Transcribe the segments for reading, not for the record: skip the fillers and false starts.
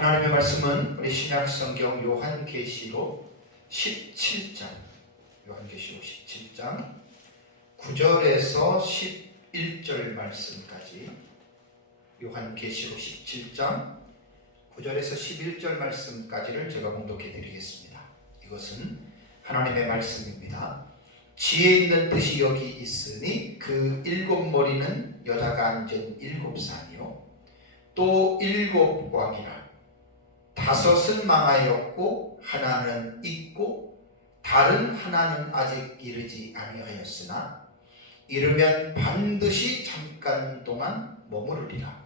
하나님의 말씀은 우리 신약성경 요한계시록 17장, 요한계시록 17장 9절에서 11절 말씀까지, 요한계시록 17장 9절에서 11절 말씀까지를 제가 봉독해 드리겠습니다. 이것은 하나님의 말씀입니다. 지혜 있는 뜻이 여기 있으니 그 일곱 머리는 여자가 앉은 일곱 산이요 또 일곱 왕이라. 다섯은 망하였고 하나는 있고 다른 하나는 아직 이르지 아니하였으나 이르면 반드시 잠깐 동안 머무르리라.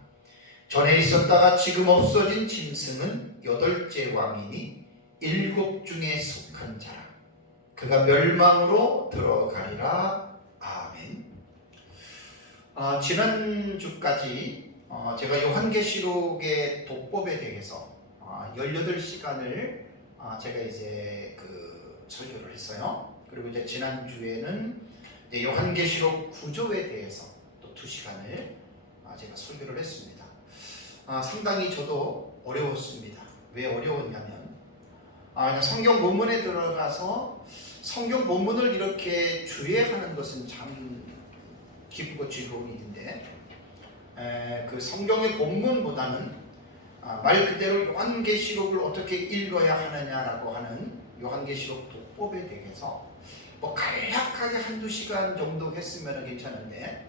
전에 있었다가 지금 없어진 짐승은 여덟째 왕이니 일곱 중에 속한 자라. 그가 멸망으로 들어가리라. 아멘. 지난주까지 제가 요한계시록의 독법에 대해서 18시간을 제가 이제 설교를 했어요. 그리고 이제 지난주에는 이제 요한계시록 구조에 대해서 또 2시간을 제가 설교를 했습니다. 상당히 저도 어려웠습니다. 왜 어려웠냐면 그냥 성경 본문에 들어가서 성경 본문을 이렇게 주의하는 것은 참 기쁘고 즐거운 일인데, 그 성경의 본문보다는 말 그대로 요한계시록을 어떻게 읽어야 하느냐라고 하는 요한계시록 독법에 대해서 간략하게 1-2시간 정도 했으면 괜찮은데,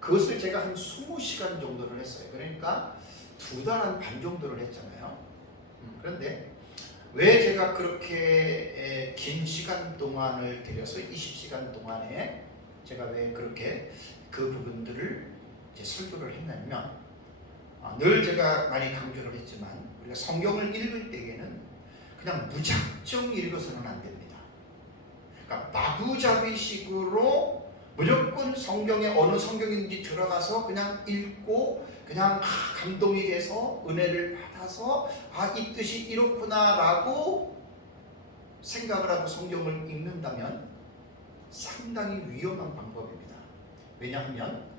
그것을 제가 한 20시간 정도를 했어요. 그러니까 2달 반 정도를 했잖아요. 그런데 왜 제가 그렇게 긴 시간 동안을 들여서 20시간 동안에 제가 왜 그렇게 그 부분들을 이제 설교를 했냐면, 늘 제가 많이 강조를 했지만 우리가 성경을 읽을 때에는 그냥 무작정 읽어서는 안 됩니다. 그러니까 마구잡이식으로 무조건 성경에 어느 성경인지 들어가서 그냥 읽고 그냥 감동이 돼서 은혜를 받아서 이 뜻이 이렇구나 라고 생각을 하고 성경을 읽는다면 상당히 위험한 방법입니다. 왜냐하면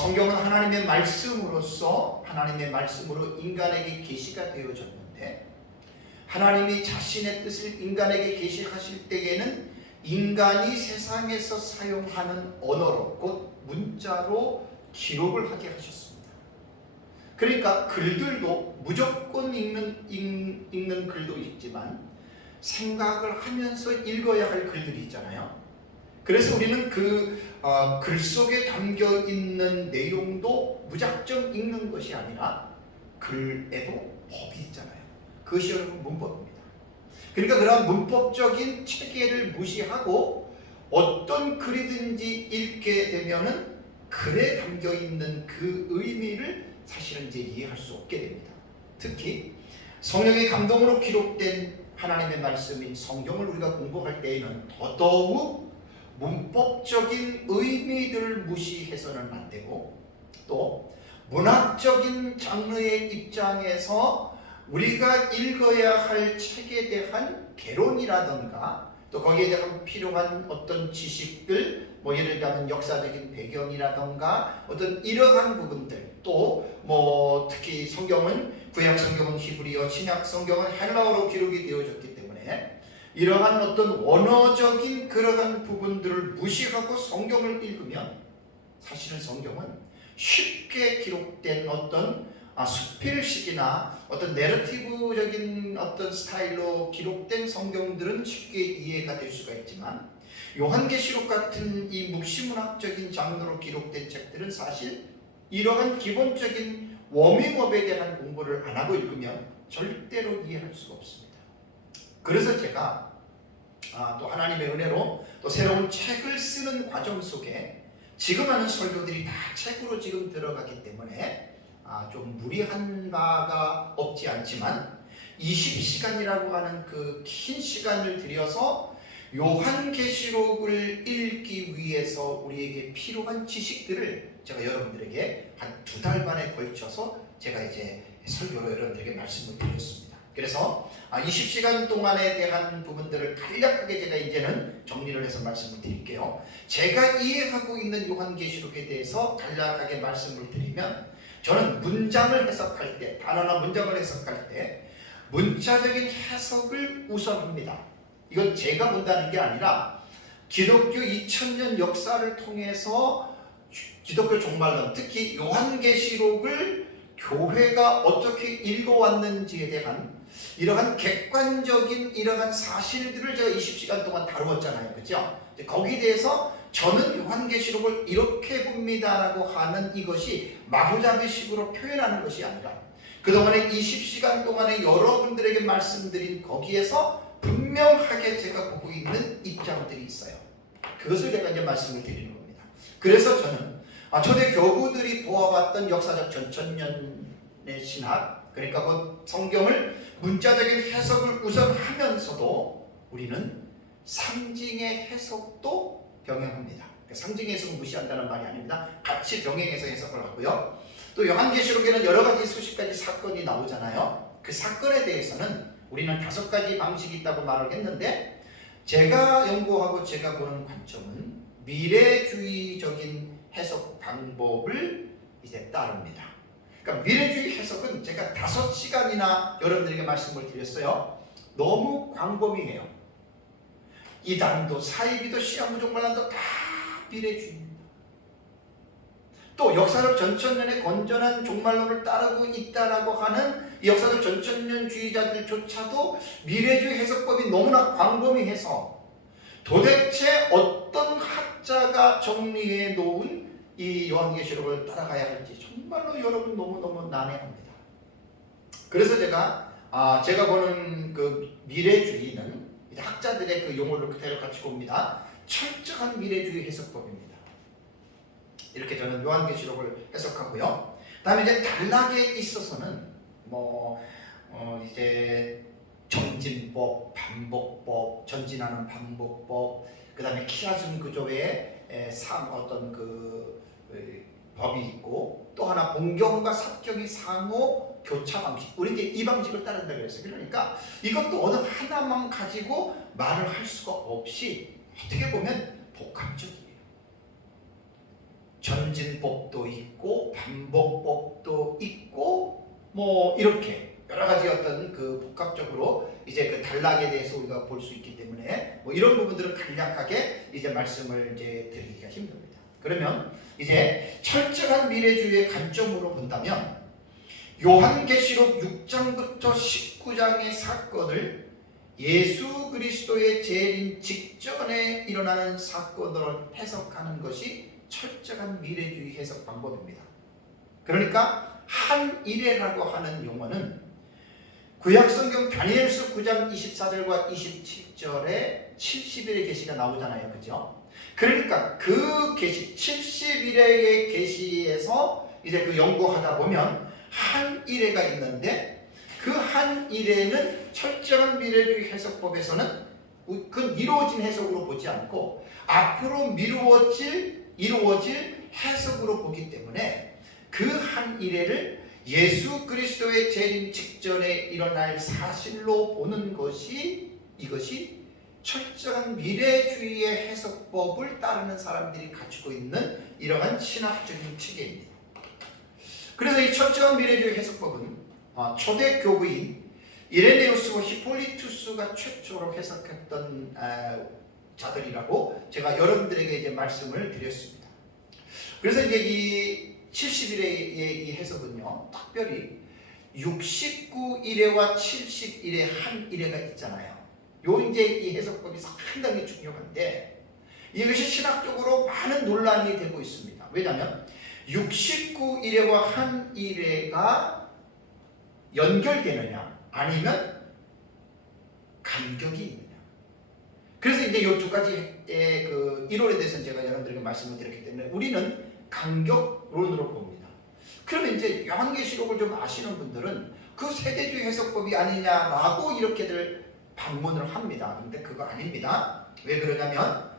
성경은 하나님의 말씀으로서, 하나님의 말씀으로 인간에게 계시가 되어졌는데, 하나님이 자신의 뜻을 인간에게 계시하실 때에는 인간이 세상에서 사용하는 언어로, 곧 문자로 기록을 하게 하셨습니다. 그러니까 글들도 무조건 읽는 글도 있지만 생각을 하면서 읽어야 할 글들이 있잖아요. 그래서 우리는 글 속에 담겨 있는 내용도 무작정 읽는 것이 아니라 글에도 법이 있잖아요. 그것이 여러분 문법입니다. 그러니까 그런 문법적인 체계를 무시하고 어떤 글이든지 읽게 되면은 글에 담겨 있는 그 의미를 사실은 이제 이해할 수 없게 됩니다. 특히 성령의 감동으로 기록된 하나님의 말씀인 성경을 우리가 공부할 때에는 더더욱 문법적인 의미들을 무시해서는 안 되고, 또 문학적인 장르의 입장에서 우리가 읽어야 할 책에 대한 개론이라든가 또 거기에 대한 필요한 어떤 지식들, 예를 들면 역사적인 배경이라든가 어떤 이러한 부분들, 또 특히 성경은 구약 성경은 히브리어, 신약 성경은 헬라어로 기록이 되어졌기 때문에 이러한 어떤 원어적인 그러한 부분들을 무시하고 성경을 읽으면 사실은 성경은 쉽게 기록된 어떤 수필식이나 어떤 내러티브적인 어떤 스타일로 기록된 성경들은 쉽게 이해가 될 수가 있지만, 요한계시록 같은 이 묵시문학적인 장르로 기록된 책들은 사실 이러한 기본적인 워밍업에 대한 공부를 안 하고 읽으면 절대로 이해할 수가 없습니다. 그래서 제가 또 하나님의 은혜로 또 새로운 책을 쓰는 과정 속에 지금 하는 설교들이 다 책으로 지금 들어가기 때문에 좀 무리한 바가 없지 않지만 20시간이라고 하는 그 긴 시간을 들여서 요한계시록을 읽기 위해서 우리에게 필요한 지식들을 제가 여러분들에게 한 2달 반에 걸쳐서 제가 이제 설교로 여러분들에게 말씀을 드렸습니다. 그래서 20시간 동안에 대한 부분들을 간략하게 제가 이제는 정리를 해서 말씀을 드릴게요. 제가 이해하고 있는 요한계시록에 대해서 간략하게 말씀을 드리면, 저는 문장을 해석할 때, 단어나 문장을 해석할 때 문자적인 해석을 우선합니다. 이건 제가 본다는 게 아니라 기독교 2000년 역사를 통해서 기독교 종말론, 특히 요한계시록을 교회가 어떻게 읽어왔는지에 대한 이러한 객관적인 이러한 사실들을 제가 20시간 동안 다루었잖아요. 그죠? 거기에 대해서 저는 요한계시록을 이렇게 봅니다라고 하는 이것이 마구잡이식으로 표현하는 것이 아니라 그동안에 20시간 동안에 여러분들에게 말씀드린 거기에서 분명하게 제가 보고 있는 입장들이 있어요. 그것을 제가 이제 말씀을 드리는 겁니다. 그래서 저는 초대 교구들이 보아왔던 역사적 전천년의 신학, 그러니까 그 성경을 문자적인 해석을 우선하면서도 우리는 상징의 해석도 병행합니다. 상징의 해석은 무시한다는 말이 아닙니다. 같이 병행해서 해석을 하고요. 또 요한계시록에는 여러 가지 수십 가지 사건이 나오잖아요. 그 사건에 대해서는 우리는 5가지 방식이 있다고 말을 했는데 제가 연구하고 제가 보는 관점은 미래주의적인 해석 방법을 이제 따릅니다. 그러니까 미래주의 해석은 제가 5시간이나 여러분들에게 말씀을 드렸어요. 너무 광범위해요. 이단도 사이비도 시한무종말론도 다 미래주의입니다. 또 역사적 전천년의 건전한 종말론을 따르고 있다라고 하는 역사적 전천년주의자들조차도 미래주의 해석법이 너무나 광범위해서 도대체 어떤 학자가 정리해 놓은 이 요한계시록을 따라가야 할지 정말로 여러분 너무너무 난해합니다. 그래서 제가 보는 그 미래주의는 학자들의 그 용어를 그대로 같이 봅니다. 철저한 미래주의 해석법입니다. 이렇게 저는 요한계시록을 해석하고요. 다음에 이제 단락에 있어서는 이제 정진법, 반복법, 전진하는 반복법, 그 다음에 키라즘 구조의 어떤 그 법이 있고 또 하나 본경과 삽경이 상호 교차 방식. 우리 이제 이 방식을 따른다 그랬어요. 그러니까 이것도 어느 하나만 가지고 말을 할 수가 없이 어떻게 보면 복합적이에요. 전진법도 있고 반복법도 있고 이렇게 여러 가지 어떤 그 복합적으로 이제 그 단락에 대해서 우리가 볼 수 있기 때문에 이런 부분들은 간략하게 이제 말씀을 이제 드리기가 힘듭니다. 그러면 이제 철저한 미래주의의 관점으로 본다면 요한계시록 6장부터 19장의 사건을 예수 그리스도의 재림 직전에 일어나는 사건으로 해석하는 것이 철저한 미래주의 해석 방법입니다. 그러니까 한일회라고 하는 용어는 구약성경 다니엘서 9장 24절과 27절에 70일의 계시가 나오잖아요. 그죠? 그러니까 그 계시 70일의 계시에서 이제 그 연구하다 보면 한일회가 있는데 그 한일회는 철저한 미래주의 해석법에서는 그 이루어진 해석으로 보지 않고 앞으로 이루어질 해석으로 보기 때문에 그 한일회를 예수 그리스도의 재림 직전에 일어날 사실로 보는 것이 이것이 철저한 미래주의의 해석법을 따르는 사람들이 가지고 있는 이러한 신학적인 체계입니다. 그래서 이 철저한 미래주의 해석법은 초대 교부인 이레네우스와 히폴리투스가 최초로 해석했던 자들이라고 제가 여러분들에게 이제 말씀을 드렸습니다. 그래서 이제 이 70일의 이 해석은요, 특별히 69일에와 70일에 한 일회가 있잖아요. 이제 이 해석법이 상당히 중요한데 이것이 신학적으로 많은 논란이 되고 있습니다. 왜냐하면 69일에와 한 일회가 연결되느냐 아니면 간격이 있느냐. 그래서 이제 이 2가지의 그 이론에 대해서는 제가 여러분들에게 말씀을 드렸기 때문에 우리는 간격론으로 봅니다. 그러면 이제 요한계시록을 좀 아시는 분들은 그 세대주의 해석법이 아니냐라고 이렇게들 반문을 합니다. 그런데 그거 아닙니다. 왜 그러냐면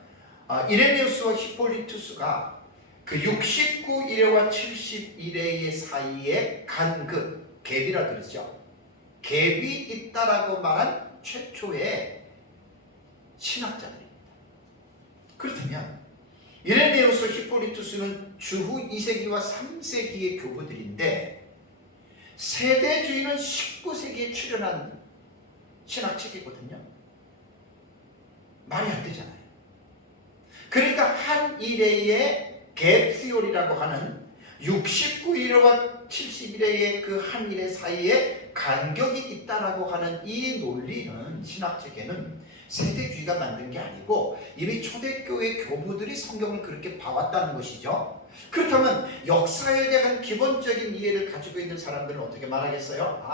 이레네우스와 히폴리투스가 그 69일회와 70일회 사이에 간극, 갭이라 그러죠. 갭이 있다라고 말한 최초의 신학자들입니다. 그렇다면 이레네우스, 히포리투스는 주후 2세기와 3세기의 교부들인데 세대주의는 19세기에 출현한 신학책이거든요. 말이 안 되잖아요. 그러니까 한 일회의 갭시올이라고 하는 69일과 71회의 그 한 일회 사이에 간격이 있다라고 하는 이 논리는 신학책에는 세대주의가 만든 게 아니고 이미 초대교회 교부들이 성경을 그렇게 봐왔다는 것이죠. 그렇다면 역사에 대한 기본적인 이해를 가지고 있는 사람들은 어떻게 말하겠어요?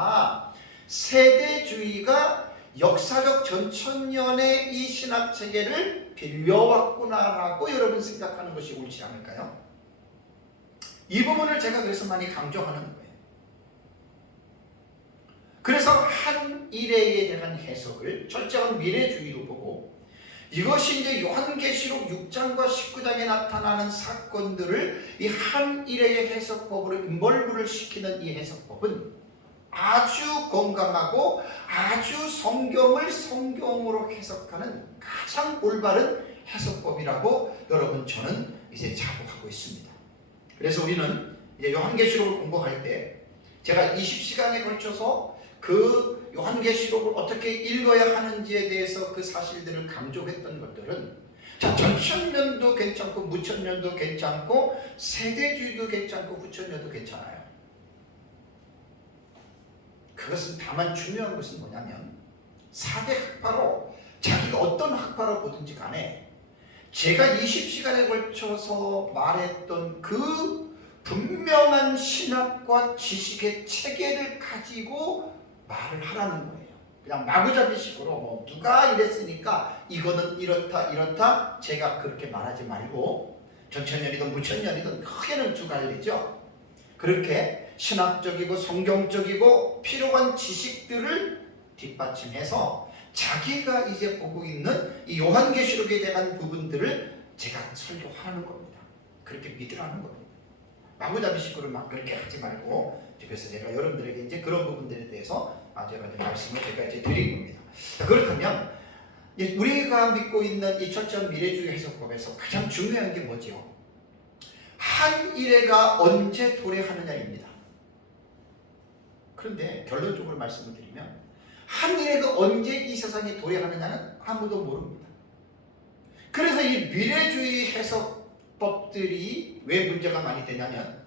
세대주의가 역사적 전천년의 이 신학체계를 빌려왔구나라고 여러분 생각하는 것이 옳지 않을까요? 이 부분을 제가 그래서 많이 강조하는 거예요. 그래서 한 일회에 대한 해석을 철저한 미래주의로 보고 이것이 이제 요한계시록 6장과 19장에 나타나는 사건들을 이 한 일회의 해석법으로 인벌브를 시키는 이 해석법은 아주 건강하고 아주 성경을 성경으로 해석하는 가장 올바른 해석법이라고 여러분 저는 이제 자부하고 있습니다. 그래서 우리는 이제 요한계시록을 공부할 때 제가 20시간에 걸쳐서 그 요한계시록을 어떻게 읽어야 하는지에 대해서 그 사실들을 강조했던 것들은 자, 전천년도 괜찮고 무천년도 괜찮고 세대주의도 괜찮고 후천년도 괜찮아요. 그것은 다만 중요한 것은 뭐냐면 4대 학파로 자기가 어떤 학파로 보든지 간에 제가 20시간에 걸쳐서 말했던 그 분명한 신학과 지식의 체계를 가지고 말을 하라는 거예요. 그냥 마구잡이식으로 뭐 누가 이랬으니까 이거는 이렇다 제가 그렇게 말하지 말고 전천년이든 무천년이든 크게는 두 갈래죠. 그렇게 신학적이고 성경적이고 필요한 지식들을 뒷받침해서 자기가 이제 보고 있는 이 요한계시록에 대한 부분들을 제가 설교하는 겁니다. 그렇게 믿으라는 겁니다. 마구잡이식으로 막 그렇게 하지 말고 그래서 제가 여러분들에게 이제 그런 부분들에 대해서 제가 이제 말씀을 제가 이제 드린 겁니다. 자, 그렇다면 우리가 믿고 있는 이 철저한 미래주의 해석법에서 가장 중요한 게 뭐죠? 한 일회가 언제 도래하느냐입니다. 그런데 결론적으로 말씀을 드리면 한 일회가 언제 이 세상에 도래하느냐는 아무도 모릅니다. 그래서 이 미래주의 해석법들이 왜 문제가 많이 되냐면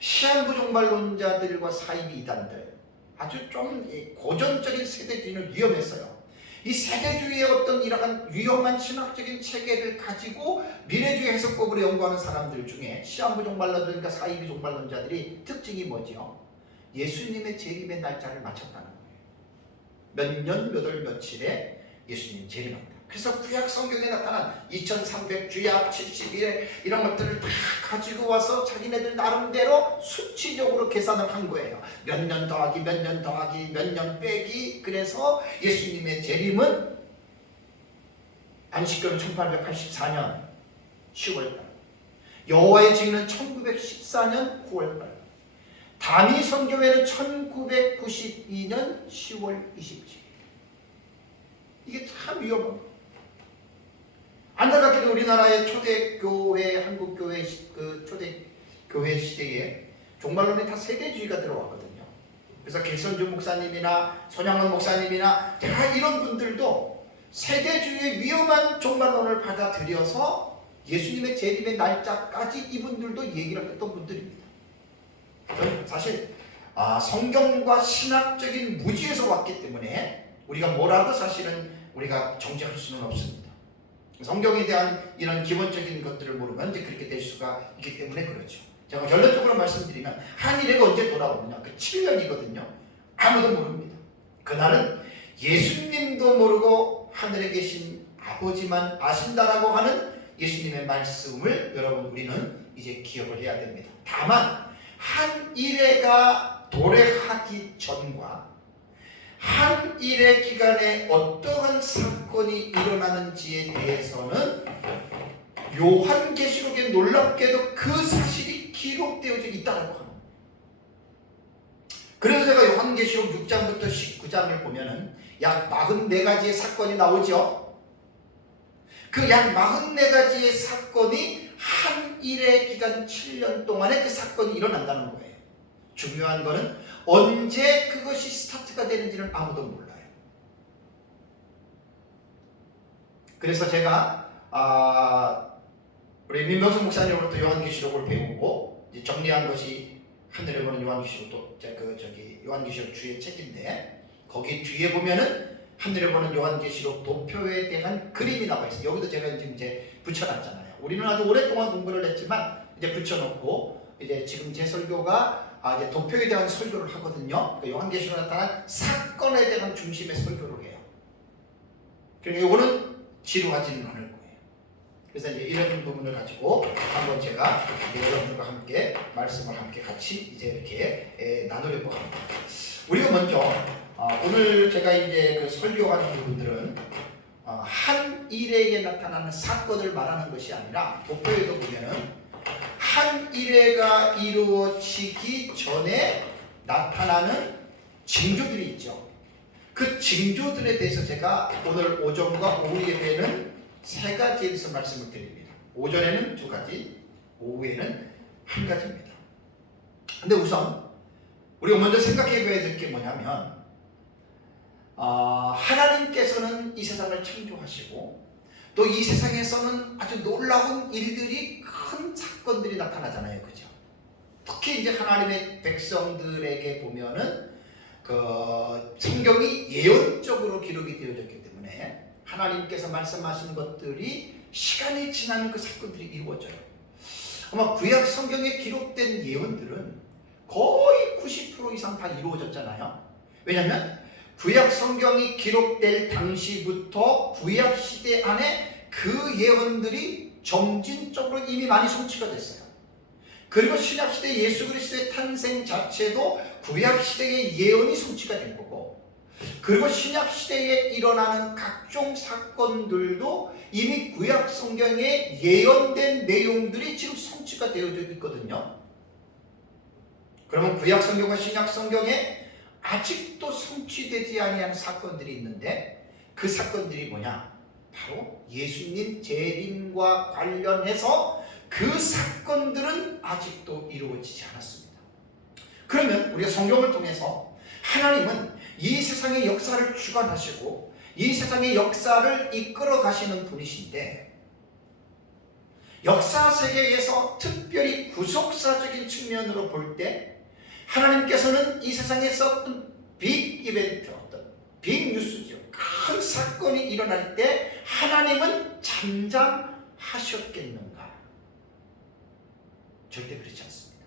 시한부 종말론자들과 사이비 이단들 아주 좀 고전적인 세대주의는 위험했어요. 이 세대주의의 어떤 이러한 위험한 신학적인 체계를 가지고 미래주의 해석법으로 연구하는 사람들 중에 시한부 종말론자들과 사이비 종말론자들이 특징이 뭐죠? 예수님의 재림의 날짜를 맞췄다는 거예요. 몇 년 몇 월 며칠에 예수님 재림합니다. 그래서 구약 성경에 나타난 2300주약 71회 이런 것들을 다 가지고 와서 자기네들 나름대로 수치적으로 계산을 한 거예요. 몇 년 더하기 몇 년 더하기 몇 년 빼기. 그래서 예수님의 재림은 안식교는 1884년 10월달, 여호와의 증인은 1914년 9월달, 다미 선교회는 1992년 10월 27일. 이게 참 위험합니다. 안타깝게도 우리나라의 초대교회, 한국교회 그 초대교회 시대에 종말론에 다 세대주의가 들어왔거든요. 그래서 객선주 목사님이나 손양원 목사님이나 다 이런 분들도 세대주의의 위험한 종말론을 받아들여서 예수님의 재림의 날짜까지 이분들도 얘기를 했던 분들입니다. 사실 성경과 신학적인 무지에서 왔기 때문에 우리가 뭐라고 사실은 우리가 정죄할 수는 없습니다. 성경에 대한 이런 기본적인 것들을 모르면 이제 그렇게 될 수가 있기 때문에 그렇죠. 제가 결론적으로 말씀드리면 한일회가 언제 돌아오느냐? 그 7년이거든요. 아무도 모릅니다. 그날은 예수님도 모르고 하늘에 계신 아버지만 아신다라고 하는 예수님의 말씀을 여러분 우리는 이제 기억을 해야 됩니다. 다만 한일회가 도래하기 전과 한 일의 기간에 어떠한 사건이 일어나는지에 대해서는 요한계시록에 놀랍게도 그 사실이 기록되어져 있다고 합니다. 그래서 제가 요한계시록 6장부터 19장을 보면은 약 44가지의 사건이 나오죠. 그 약 44가지의 사건이 한 일의 기간 7년 동안에 그 사건이 일어난다는 거예요. 중요한 거는 언제 그것이 스타트가 되는지는 아무도 몰라요. 그래서 제가 우리 민병수 목사님으로부터 요한계시록을 배우고 이제 정리한 것이 하늘에 보는 요한계시록 요한계시록 주의 책인데, 거기 뒤에 보면은 하늘에 보는 요한계시록 도표에 대한 그림이 나와 있어요. 여기도 제가 지금 이제 붙여놨잖아요. 우리는 아주 오랫동안 공부를 했지만 이제 붙여놓고 이제 지금 제 설교가 이제 도표에 대한 설교를 하거든요. 그러니까 요한계시록에 나타난 사건에 대한 중심의 설교를 해요. 그러니까 이거는 지루하지는 않을 거예요. 그래서 이제 이런 부분을 가지고 한번 제가 여러분들과 함께 말씀을 함께 같이 이제 이렇게 나누려고 합니다. 우리가 먼저 오늘 제가 이제 그 설교하는 부분들은 한 일회에 나타나는 사건을 말하는 것이 아니라, 도표에도 보면은 한 일회가 이루어지기 전에 나타나는 징조들이 있죠. 그 징조들에 대해서 제가 오늘 오전과 오후 예배는 3가지에 대해서 말씀을 드립니다. 오전에는 2가지, 오후에는 1가지입니다. 근데 우선 우리가 먼저 생각해 봐야 될 게 뭐냐면, 하나님께서는 이 세상을 창조하시고 또 이 세상에서는 아주 놀라운 일들이, 큰 사건들이 나타나잖아요. 그죠? 특히 이제 하나님의 백성들에게 보면은 그 성경이 예언적으로 기록이 되어졌기 때문에 하나님께서 말씀하신 것들이 시간이 지나면 그 사건들이 이루어져요. 아마 구약 성경에 기록된 예언들은 거의 90% 이상 다 이루어졌잖아요. 왜냐하면 구약 성경이 기록될 당시부터 구약 시대 안에 그 예언들이 점진적으로 이미 많이 성취가 됐어요. 그리고 신약 시대 예수 그리스도의 탄생 자체도 구약 시대의 예언이 성취가 된 거고, 그리고 신약 시대에 일어나는 각종 사건들도 이미 구약 성경에 예언된 내용들이 지금 성취가 되어져 있거든요. 그러면 구약 성경과 신약 성경에 아직도 성취되지 아니한 사건들이 있는데, 그 사건들이 뭐냐? 바로 예수님 재림과 관련해서 그 사건들은 아직도 이루어지지 않았습니다. 그러면 우리가 성경을 통해서 하나님은 이 세상의 역사를 주관하시고 이 세상의 역사를 이끌어 가시는 분이신데, 역사 세계에서 특별히 구속사적인 측면으로 볼 때 하나님께서는 이 세상에서 어떤 빅 이벤트, 어떤 빅 뉴스죠, 큰 사건이 일어날 때 하나님은 잠잠하셨겠는가? 절대 그렇지 않습니다.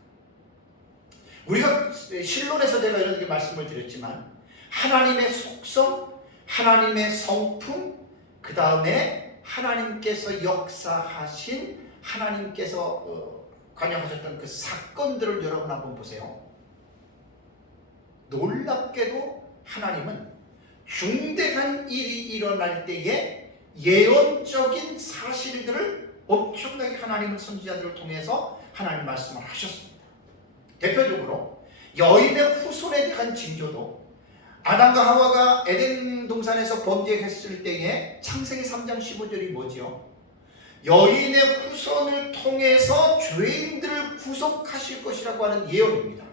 우리가 실론에서 제가 이렇게 말씀을 드렸지만, 하나님의 속성, 하나님의 성품, 그 다음에 하나님께서 역사하신, 하나님께서 관여하셨던 그 사건들을 여러분 한번 보세요. 놀랍게도 하나님은 중대한 일이 일어날 때에 예언적인 사실들을 엄청나게 하나님은 선지자들을 통해서 하나님 말씀을 하셨습니다. 대표적으로 여인의 후손에 대한 징조도 아담과 하와가 에덴 동산에서 범죄했을 때에 창세기 3장 15절이 뭐지요? 여인의 후손을 통해서 죄인들을 구속하실 것이라고 하는 예언입니다.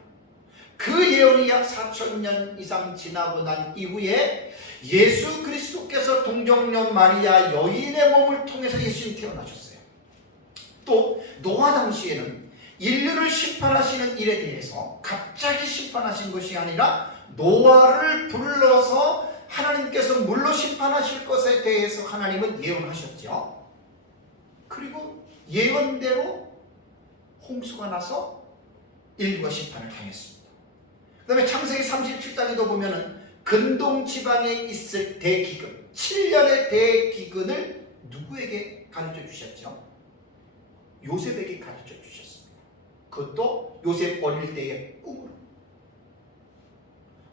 그 예언이 약 4,000년 이상 지나고 난 이후에 예수 그리스도께서 동정녀 마리아 여인의 몸을 통해서 예수님이 태어나셨어요. 또 노아 당시에는 인류를 심판하시는 일에 대해서 갑자기 심판하신 것이 아니라 노아를 불러서 하나님께서 물로 심판하실 것에 대해서 하나님은 예언하셨죠. 그리고 예언대로 홍수가 나서 인류가 심판을 당했습니다. 그 다음에 창세기 37장에도 보면은 근동 지방에 있을 대기근, 7년의 대기근을 누구에게 가르쳐 주셨죠? 요셉에게 가르쳐 주셨습니다. 그것도 요셉 어릴 때의 꿈으로.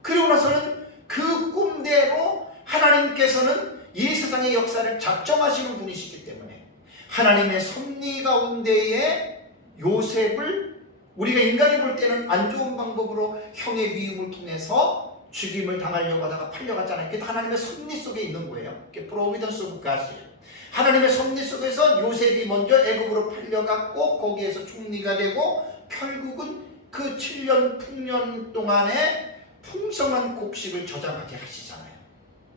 그리고 나서는 그 꿈대로 하나님께서는 이 세상의 역사를 작정하시는 분이시기 때문에 하나님의 섭리 가운데에 요셉을 우리가 인간이 볼 때는 안 좋은 방법으로 형의 미움을 통해서 죽임을 당하려고 하다가 팔려갔잖아요. 그게 하나님의 섭리 속에 있는 거예요. 그게 프로비던스 오브 갓이에요. 하나님의 섭리 속에서 요셉이 먼저 애굽으로 팔려갔고 거기에서 총리가 되고 결국은 그 7년 풍년 동안에 풍성한 곡식을 저장하게 하시잖아요.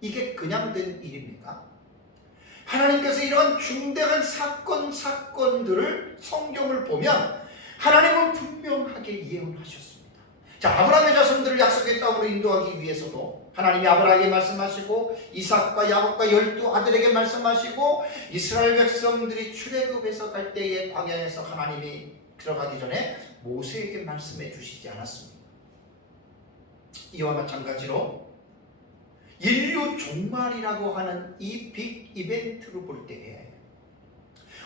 이게 그냥 된 일입니까? 하나님께서 이런 중대한 사건들을 성경을 보면 하나님은 분명하게 예언하셨습니다. 자, 아브라함의 자손들을 약속의 땅으로 인도하기 위해서도 하나님이 아브라함에게 말씀하시고 이삭과 야곱과 12아들에게 말씀하시고 이스라엘 백성들이 출애굽에서 갈 때에 광야에서 하나님이 들어가기 전에 모세에게 말씀해 주시지 않았습니까? 이와 마찬가지로 인류 종말이라고 하는 이 빅 이벤트를 볼 때에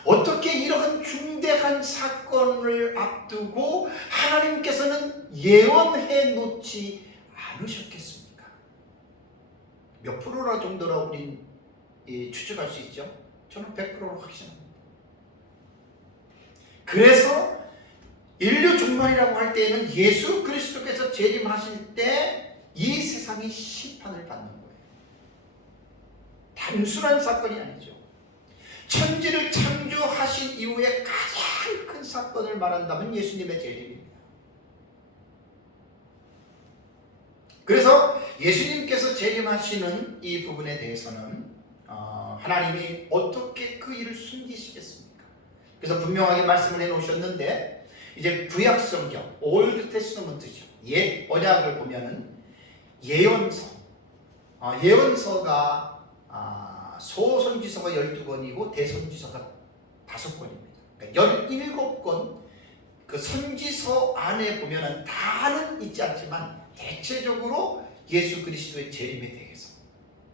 어떻게 이러한 중대한 사건을 앞두고 하나님께서는 예언해 놓지 않으셨겠습니까? 몇 프로라 정도로 우린 추측할 수 있죠? 저는 100%로 확신합니다. 그래서 인류 종말이라고 할 때에는 예수 그리스도께서 재림하실 때 이 세상이 심판을 받는 거예요. 단순한 사건이 아니죠. 천지를 창조하신 이후에 가장 큰 사건을 말한다면 예수님의 재림입니다. 그래서 예수님께서 재림하시는 이 부분에 대해서는 하나님이 어떻게 그 일을 숨기시겠습니까? 그래서 분명하게 말씀을 해놓으셨는데 이제 구약 성경, 올드 테스터먼트죠. 옛 언약을 보면은 예언서가 소선지서가 12권이고 대선지서가 5권입니다. 그러니까 17권 그 선지서 안에 보면은 다는 있지 않지만 대체적으로 예수 그리스도의 재림에 대해서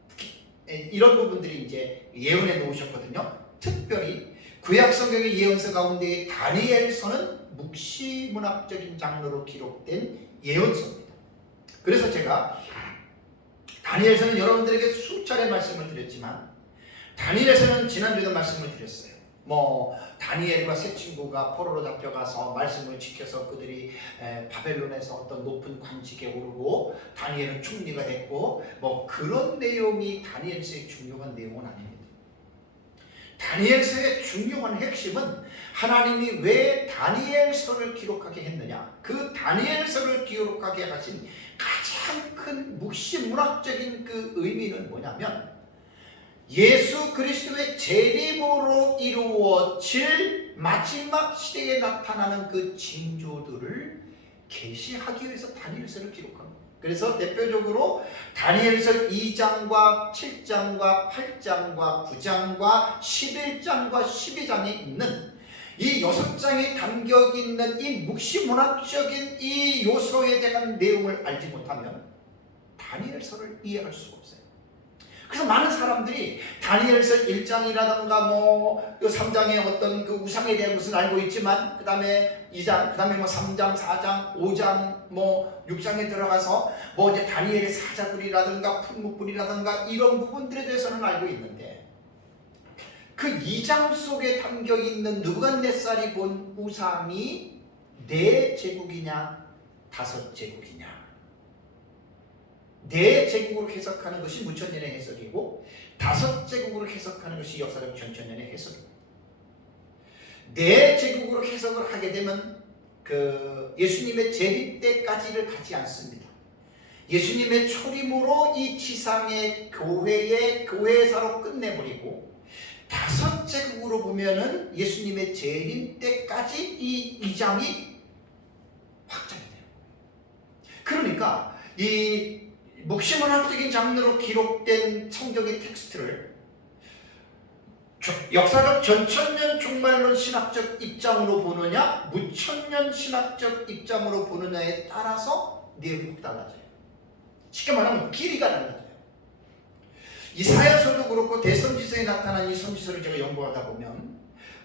특히 이런 부분들이 이제 예언해 놓으셨거든요. 특별히 구약 성경의 예언서 가운데 다니엘서는 묵시문학적인 장르로 기록된 예언서입니다. 그래서 제가 다니엘서는 여러분들에게 수차례 말씀을 드렸지만 다니엘서는 지난주에도 말씀을 드렸어요. 다니엘과 세 친구가 포로로 잡혀가서 말씀을 지켜서 그들이 바벨론에서 어떤 높은 관직에 오르고 다니엘은 총리가 됐고 그런 내용이 다니엘서의 중요한 내용은 아닙니다. 다니엘서의 중요한 핵심은 하나님이 왜 다니엘서를 기록하게 했느냐, 그 다니엘서를 기록하게 하신 가장 큰 묵시문학적인 그 의미는 뭐냐면 예수 그리스도의 재림으로 이루어질 마지막 시대에 나타나는 그 징조들을 계시하기 위해서 다니엘서를 기록합니다. 그래서 대표적으로 다니엘서 2장과 7장과 8장과 9장과 11장과 12장에 있는 이 6장에 담겨있는 이 묵시문학적인 이 요소에 대한 내용을 알지 못하면 다니엘서를 이해할 수가 없어요. 그래서 많은 사람들이 다니엘서 1장이라든가 3장의 어떤 그 우상에 대한 것은 알고 있지만 그 다음에 2장, 그 다음에 3장, 4장, 5장, 6장에 들어가서 이제 다니엘의 사자굴이라든가 풀무불이라든가 이런 부분들에 대해서는 알고 있는데 그 2장 속에 담겨 있는 느부갓네살이 본 우상이 4제국이냐 5제국이냐 4제국으로 해석하는 것이 무천년의 해석이고 5제국으로 해석하는 것이 역사적 전천년의 해석입니다. 4제국으로 해석을 하게 되면 그 예수님의 재림 때까지를 가지 않습니다. 예수님의 초림으로 이 지상의 교회사로 끝내버리고 5제국으로 보면은 예수님의 재림 때까지 이 2장이 확장이 돼요. 그러니까 이 묵시문학적인 장르로 기록된 성경의 텍스트를 역사적 전천년 종말론 신학적 입장으로 보느냐 무천년 신학적 입장으로 보느냐에 따라서 내용이 달라져요. 쉽게 말하면 길이가 달라져요. 이사야서도 그렇고 대선지서에 나타난 이 선지서를 제가 연구하다 보면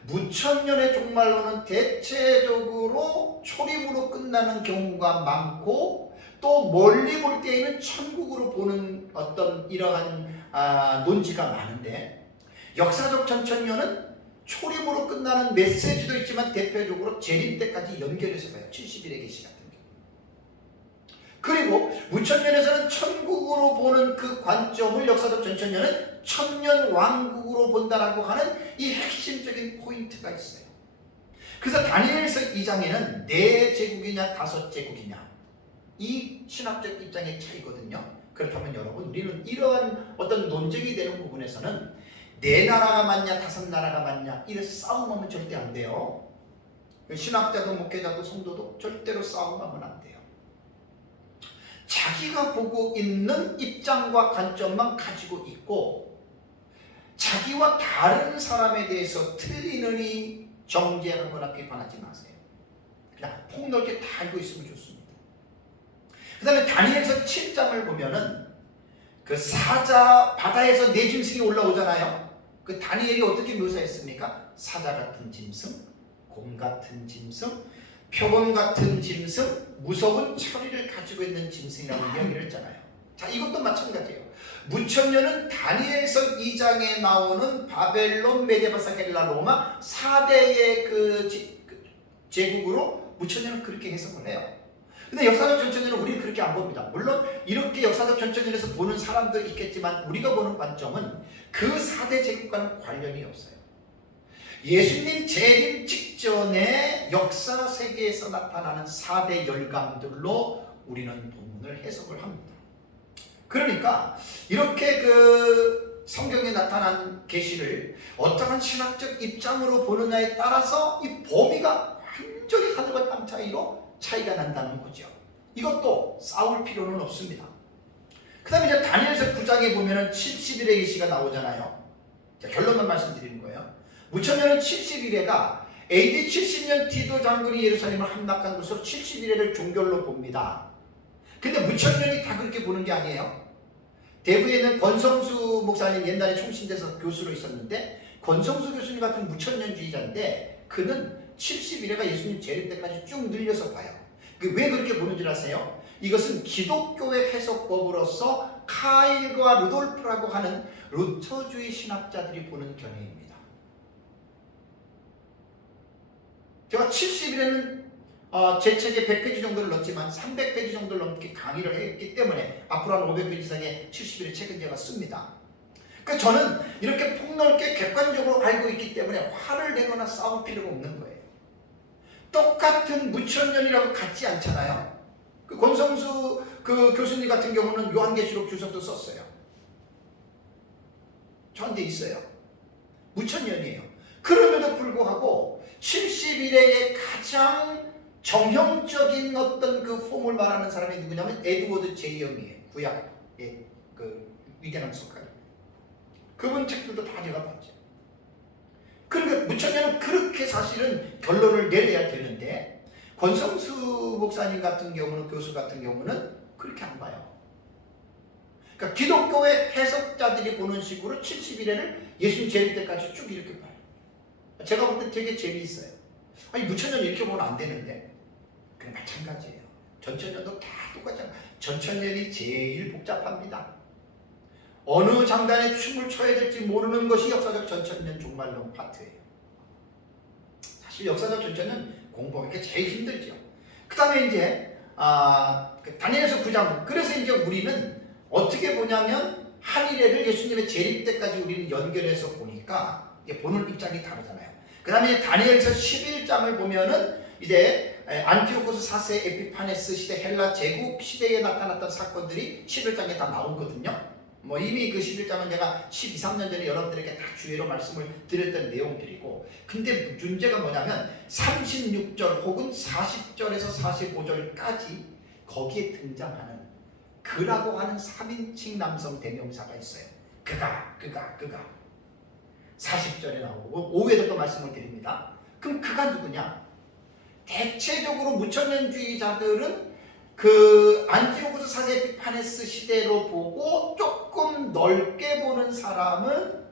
무천년의 종말론은 대체적으로 초림으로 끝나는 경우가 많고 또 멀리 볼 때에는 천국으로 보는 어떤 이러한 논지가 많은데 역사적 전천년은 초림으로 끝나는 메시지도 있지만 대표적으로 재림 때까지 연결해서 봐요. 70일의 계시 같은 경우. 그리고 무천년에서는 천국으로 보는 그 관점을 역사적 전천년은 천년 왕국으로 본다라고 하는 이 핵심적인 포인트가 있어요. 그래서 다니엘서 2장에는 4제국이냐 5제국이냐 이 신학적 입장의 차이거든요. 그렇다면 여러분, 우리는 이러한 어떤 논쟁이 되는 부분에서는 4나라가 맞냐 5나라가 맞냐 이래서 싸움하면 절대 안 돼요. 신학자도 목회자도 성도도 절대로 싸움하면 안 돼요. 자기가 보고 있는 입장과 관점만 가지고 있고 자기와 다른 사람에 대해서 틀리느니 정죄하거나 비판하지 마세요. 그냥 폭넓게 다 알고 있으면 좋습니다. 그 다음에 다니엘서 7장을 보면은 그 사자 바다에서 4짐승이 올라오잖아요. 그 다니엘이 어떻게 묘사했습니까? 사자 같은 짐승, 곰 같은 짐승, 표범 같은 짐승, 무서운 처리를 가지고 있는 짐승이라고 이야기를 했잖아요. 자, 이것도 마찬가지예요. 무천년은 다니엘서 2장에 나오는 바벨론, 메데바사, 헬라, 로마 4대의 제국으로 무천년은 그렇게 해석을 해요. 근데 역사적 전천년은 우리는 그렇게 안 봅니다. 물론 이렇게 역사적 전천년에서 보는 사람도 있겠지만 우리가 보는 관점은 그 4대 제국과는 관련이 없어요. 예수님 재림 직전에 역사 세계에서 나타나는 4대 열강들로 우리는 본문을 해석을 합니다. 그러니까 이렇게 그 성경에 나타난 계시를 어떠한 신학적 입장으로 보느냐에 따라서 이 범위가 완전히 하늘과 땅 차이로 차이가 난다는 거죠. 이것도 싸울 필요는 없습니다. 그 다음에 이제 다니엘서 9장에 보면은 70일의 계시가 나오잖아요. 자, 결론만 말씀드리는 거예요. 무천년은 70일에가 AD 70년 디도 장군이 예루살렘을 함락한 것으로 70일에를 종결로 봅니다. 근데 무천년이 다 그렇게 보는 게 아니에요. 대구에 있는 권성수 목사님, 옛날에 총신대에서 교수로 있었는데 권성수 교수님 같은 무천년주의자인데 그는 70일에가 예수님 재림 때까지 쭉 늘려서 봐요. 왜 그렇게 보는 줄 아세요? 이것은 기독교의 해석법으로서 카일과 루돌프라고 하는 루터주의 신학자들이 보는 견해입니다. 제가 70일에는 제 책에 100페이지 정도를 넣었지만 300페이지 정도를 넘게 강의를 했기 때문에 앞으로 한 500페이지 이상의 70일의 책은 제가 씁니다. 그러니까 저는 이렇게 폭넓게 객관적으로 알고 있기 때문에 화를 내거나 싸울 필요가 없는 거예요. 똑같은 무천년이라고 같지 않잖아요. 그 권성수 그 교수님 같은 경우는 요한계시록 주석도 썼어요. 저한테 있어요. 무천년이에요. 그럼에도 불구하고 70일의 가장 정형적인 어떤 그 폼을 말하는 사람이 누구냐면 에드워드 제이엄이에요. 구약의 그 위대한 석가. 그분 책들도 다 제가 봤죠. 그러니까 무천년은 그렇게 사실은 결론을 내려야 되는데 권성수 목사님 같은 경우는, 교수 같은 경우는 그렇게 안 봐요. 그러니까 기독교의 해석자들이 보는 식으로 70일에를 예수님 재림 때까지 쭉 이렇게 봐요. 제가 볼 때 되게 재미있어요. 아니 무천년 이렇게 보면 안 되는데. 그래 마찬가지예요. 전천년도 다 똑같잖아요. 전천년이 제일 복잡합니다. 어느 장단에 춤을 춰야 될지 모르는 것이 역사적 전천년 종말론 파트예요. 사실 역사적 전천년 공부하기 게 제일 힘들죠. 그 다음에 이제 다니엘서 9장. 그래서 이제 우리는 어떻게 보냐면 한일회를 예수님의 재림 때까지 우리는 연결해서 보니까 이게 보는 입장이 다르잖아요. 그 다음에 다니엘서 11장을 보면은 이제 안티오코스 4세 에피파네스 시대 헬라 제국 시대에 나타났던 사건들이 11장에 다 나오거든요. 뭐 이미 그 11장은 제가 12, 13년 전에 여러분들에게 다 주예로 말씀을 드렸던 내용들이고, 근데 문제가 뭐냐면 36절 혹은 40절에서 45절까지 거기에 등장하는 그라고 하는 3인칭 남성 대명사가 있어요. 그가 40절에 나오고 5회도 또 말씀을 드립니다. 그럼 그가 누구냐? 대체적으로 무천년주의자들은 그 안티오코스 4세 에피파네스 시대로 보고 조금 넓게 보는 사람은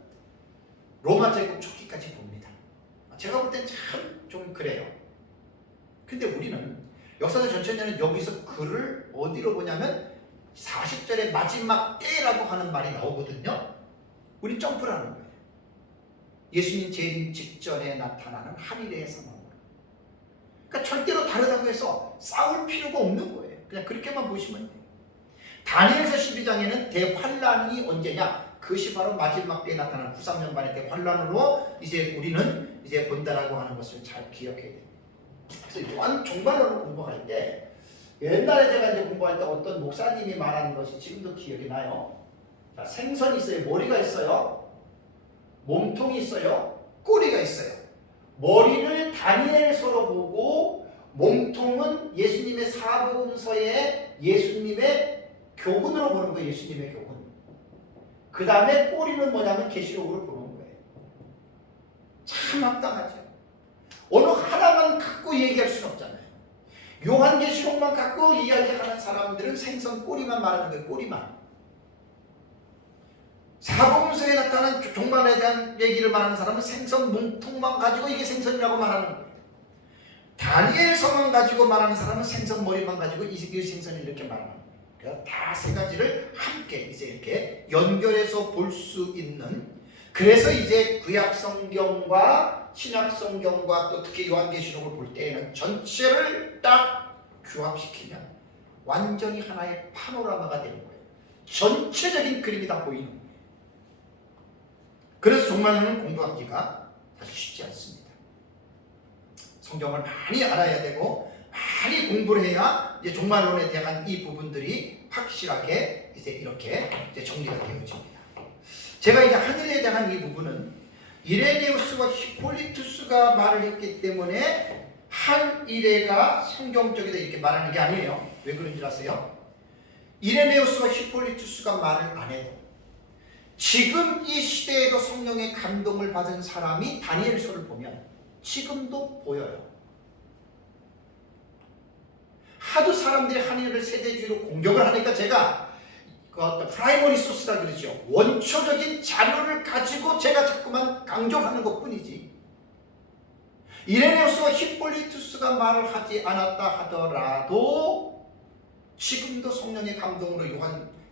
로마 제국 초기까지 봅니다. 제가 볼 땐 참 좀 그래요. 근데 우리는 역사적 전천년은 여기서 그를 어디로 보냐면 40절의 마지막 때라고 하는 말이 나오거든요. 우리 점프를 하는 거예요. 예수님 재림 직전에 나타나는 한일의 상황으로. 그러니까 절대로 다르다고 해서 싸울 필요가 없는 거예요. 그냥 그렇게만 보시면 돼요. 다니엘서 12장에는 대환란이 언제냐? 그것이 바로 마지막 때에 나타나는 93년반의 대환란으로 이제 우리는 이제 본다라고 하는 것을 잘 기억해야 돼요. 그래서 요한 종말론을 공부할 때 옛날에 제가 이제 공부할 때 어떤 목사님이 말하는 것이 지금도 기억이 나요. 자, 생선이 있어요. 머리가 있어요. 몸통이 있어요. 꼬리가 있어요. 머리를 다니엘서로 보고 몸통은 예수님의 사복음서에 예수님의 교훈으로 보는 거예요. 예수님의 교훈. 그 다음에 꼬리는 뭐냐면 계시록으로 보는 거예요. 참 합당하죠. 어느 하나만 갖고 얘기할 수는 없잖아요. 요한계시록만 갖고 이야기하는 사람들은 생선 꼬리만 말하는 거예요. 꼬리만. 사복음서에 나타난 종말에 대한 얘기를 말하는 사람은 생선 몸통만 가지고 이게 생선이라고 말하는 거예요. 다니엘서만 가지고 말하는 사람은 생선 머리만 가지고 이게 생선이 이렇게 말하는 거예요. 그래서 다 세 가지를 함께 이제 이렇게 연결해서 볼 수 있는, 그래서 이제 구약 성경과 신약 성경과 또 특히 요한계시록을 볼 때에는 전체를 딱 규합시키면 완전히 하나의 파노라마가 되는 거예요. 전체적인 그림이 다 보이는 거예요. 그래서 종말론은 공부하기가 사실 쉽지 않습니다. 성경을 많이 알아야 되고 많이 공부를 해야 이제 종말론에 대한 이 부분들이 확실하게 이제 이렇게 이제 정리가 되어집니다. 제가 이제 하늘에 대한 이 부분은 이레네우스와 히폴리투스가 말을 했기 때문에 한 이레가 성경적이다 이렇게 말하는 게 아니에요. 왜 그런지 아세요? 이레네우스와 히폴리투스가 말을 안 해도 지금 이 시대에도 성령의 감동을 받은 사람이 다니엘서를 보면 지금도 보여요. 하도 사람들이 한일을 세대주의로 공격을 하니까 제가 그 어떤 프라이머리 소스라 그러죠. 원초적인 자료를 가지고 제가 자꾸만 강조하는 것 뿐이지. 이레네우스와 히폴리투스가 말을 하지 않았다 하더라도 지금도 성령의 감동으로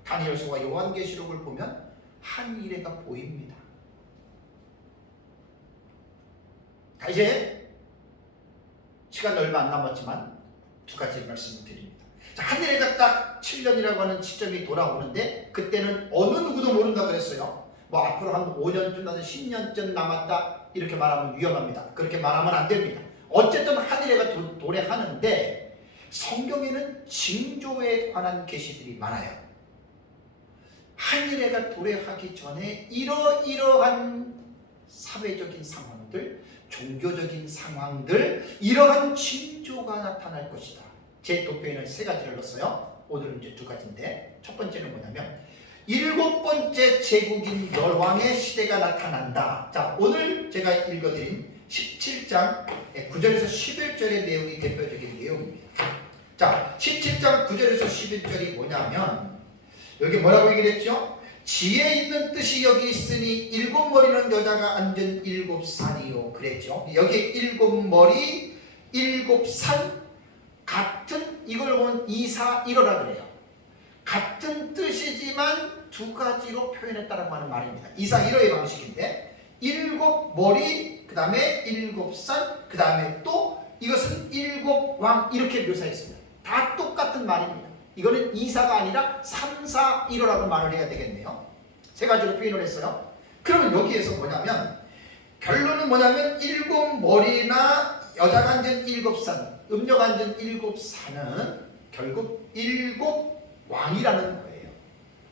다니엘서와 요한계시록을 보면 한 이레가 보입니다. 자, 이제 시간 얼마 안 남았지만 두 가지 말씀을 드립니다. 자, 한 이레가 딱 7년이라고 하는 시점이 돌아오는데 그때는 어느 누구도 모른다 그랬어요. 뭐 앞으로 한 5년쯤 나서 10년쯤 남았다 이렇게 말하면 위험합니다. 그렇게 말하면 안 됩니다. 어쨌든 한 이레가 도래하는데 성경에는 징조에 관한 계시들이 많아요. 한 이레가 도래하기 전에 이러이러한 사회적인 상황들, 종교적인 상황들, 이러한 징조가 나타날 것이다. 제 도표에는 세 가지를 넣었어요. 오늘은 이제 두 가지인데, 첫 번째는 뭐냐면 일곱 번째 제국인 열왕의 시대가 나타난다. 자, 오늘 제가 읽어드린 17장 9절에서 11절의 내용이 대표적인 내용입니다. 자, 17장 9절에서 11절이 뭐냐면 여기 뭐라고 얘기했죠? 지혜 있는 뜻이 여기 있으니 일곱 머리는 여자가 앉은 일곱 산이요 그랬죠. 여기 일곱 머리, 일곱 산, 같은, 이걸 보면 이사일어라 그래요. 같은 뜻이지만 두 가지로 표현했다라고 하는 말입니다. 이사일어의 방식인데 일곱 머리, 그 다음에 일곱 산, 그 다음에 또 이것은 일곱 왕 이렇게 묘사했습니다. 다 똑같은 말입니다. 이거는 이사가 아니라 삼사일어라고 말을 해야 되겠네요. 세 가지로 표현을 했어요. 그러면 여기에서 뭐냐면 결론은 뭐냐면 일곱 머리나 여자가 앉은 일곱 산, 음녀가 앉은 일곱 산은 결국 일곱 왕이라는 거예요.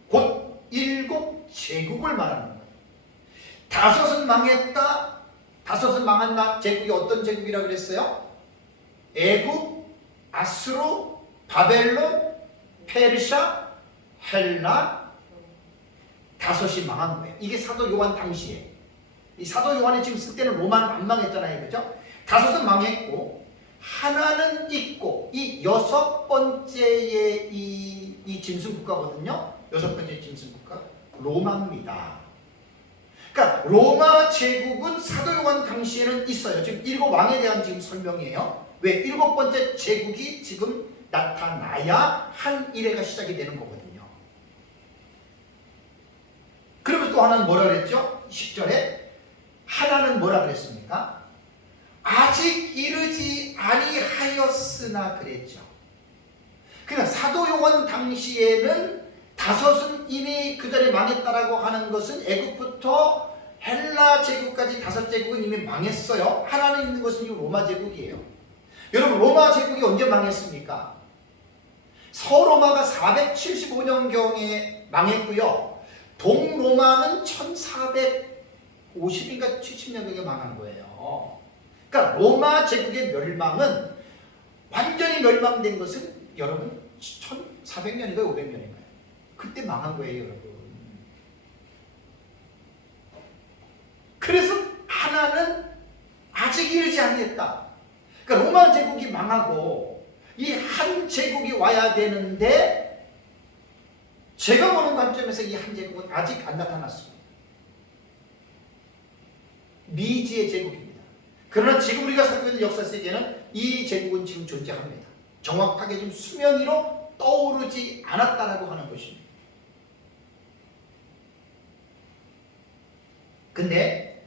곧 일곱 제국을 말하는 거예요. 다섯은 망했다. 다섯은 망한 제국이 어떤 제국이라고 그랬어요? 애굽, 아수르, 바벨론, 페르시아, 헬라, 다섯이 망한 거예요. 이게 사도 요한 당시에. 이 사도 요한이 지금 쓸 때는 로마는 안 망했잖아요. 그죠? 다섯은 망했고 하나는 있고 이 여섯 번째의 이 짐승국가거든요. 여섯 번째 짐승국가 로마입니다. 그러니까 로마 제국은 사도 요한 당시에는 있어요. 지금 일곱 왕에 대한 지금 설명이에요. 왜? 일곱 번째 제국이 지금 나타나야 한 이래가 시작이 되는 거거든요. 그러면 또 하나는 뭐라 그랬죠? 10절에 하나는 뭐라 그랬습니까? 아직 이르지 아니하였으나 그랬죠. 그러니까 사도 요한 당시에는 다섯은 이미 그 전에 망했다라고 하는 것은 애국부터 헬라 제국까지 5제국은 이미 망했어요. 하나는 있는 것은 로마 제국이에요. 여러분, 로마 제국이 언제 망했습니까? 서로마가 475년경에 망했고요. 동로마는 1450인가 70년경에 망한 거예요. 그러니까 로마 제국의 멸망은, 완전히 멸망된 것은 여러분 1400년인가요? 500년인가요? 그때 망한 거예요, 여러분. 그래서 하나는 아직 이르지 않겠다. 그러니까 로마 제국이 망하고 이 한 제국이 와야 되는데, 제가 보는 관점에서 이 한 제국은 아직 안 나타났습니다. 미지의 제국입니다. 그러나 지금 우리가 살고 있는 역사 세계는 이 제국은 지금 존재합니다. 정확하게 지금 수면 위로 떠오르지 않았다라고 하는 것입니다. 근데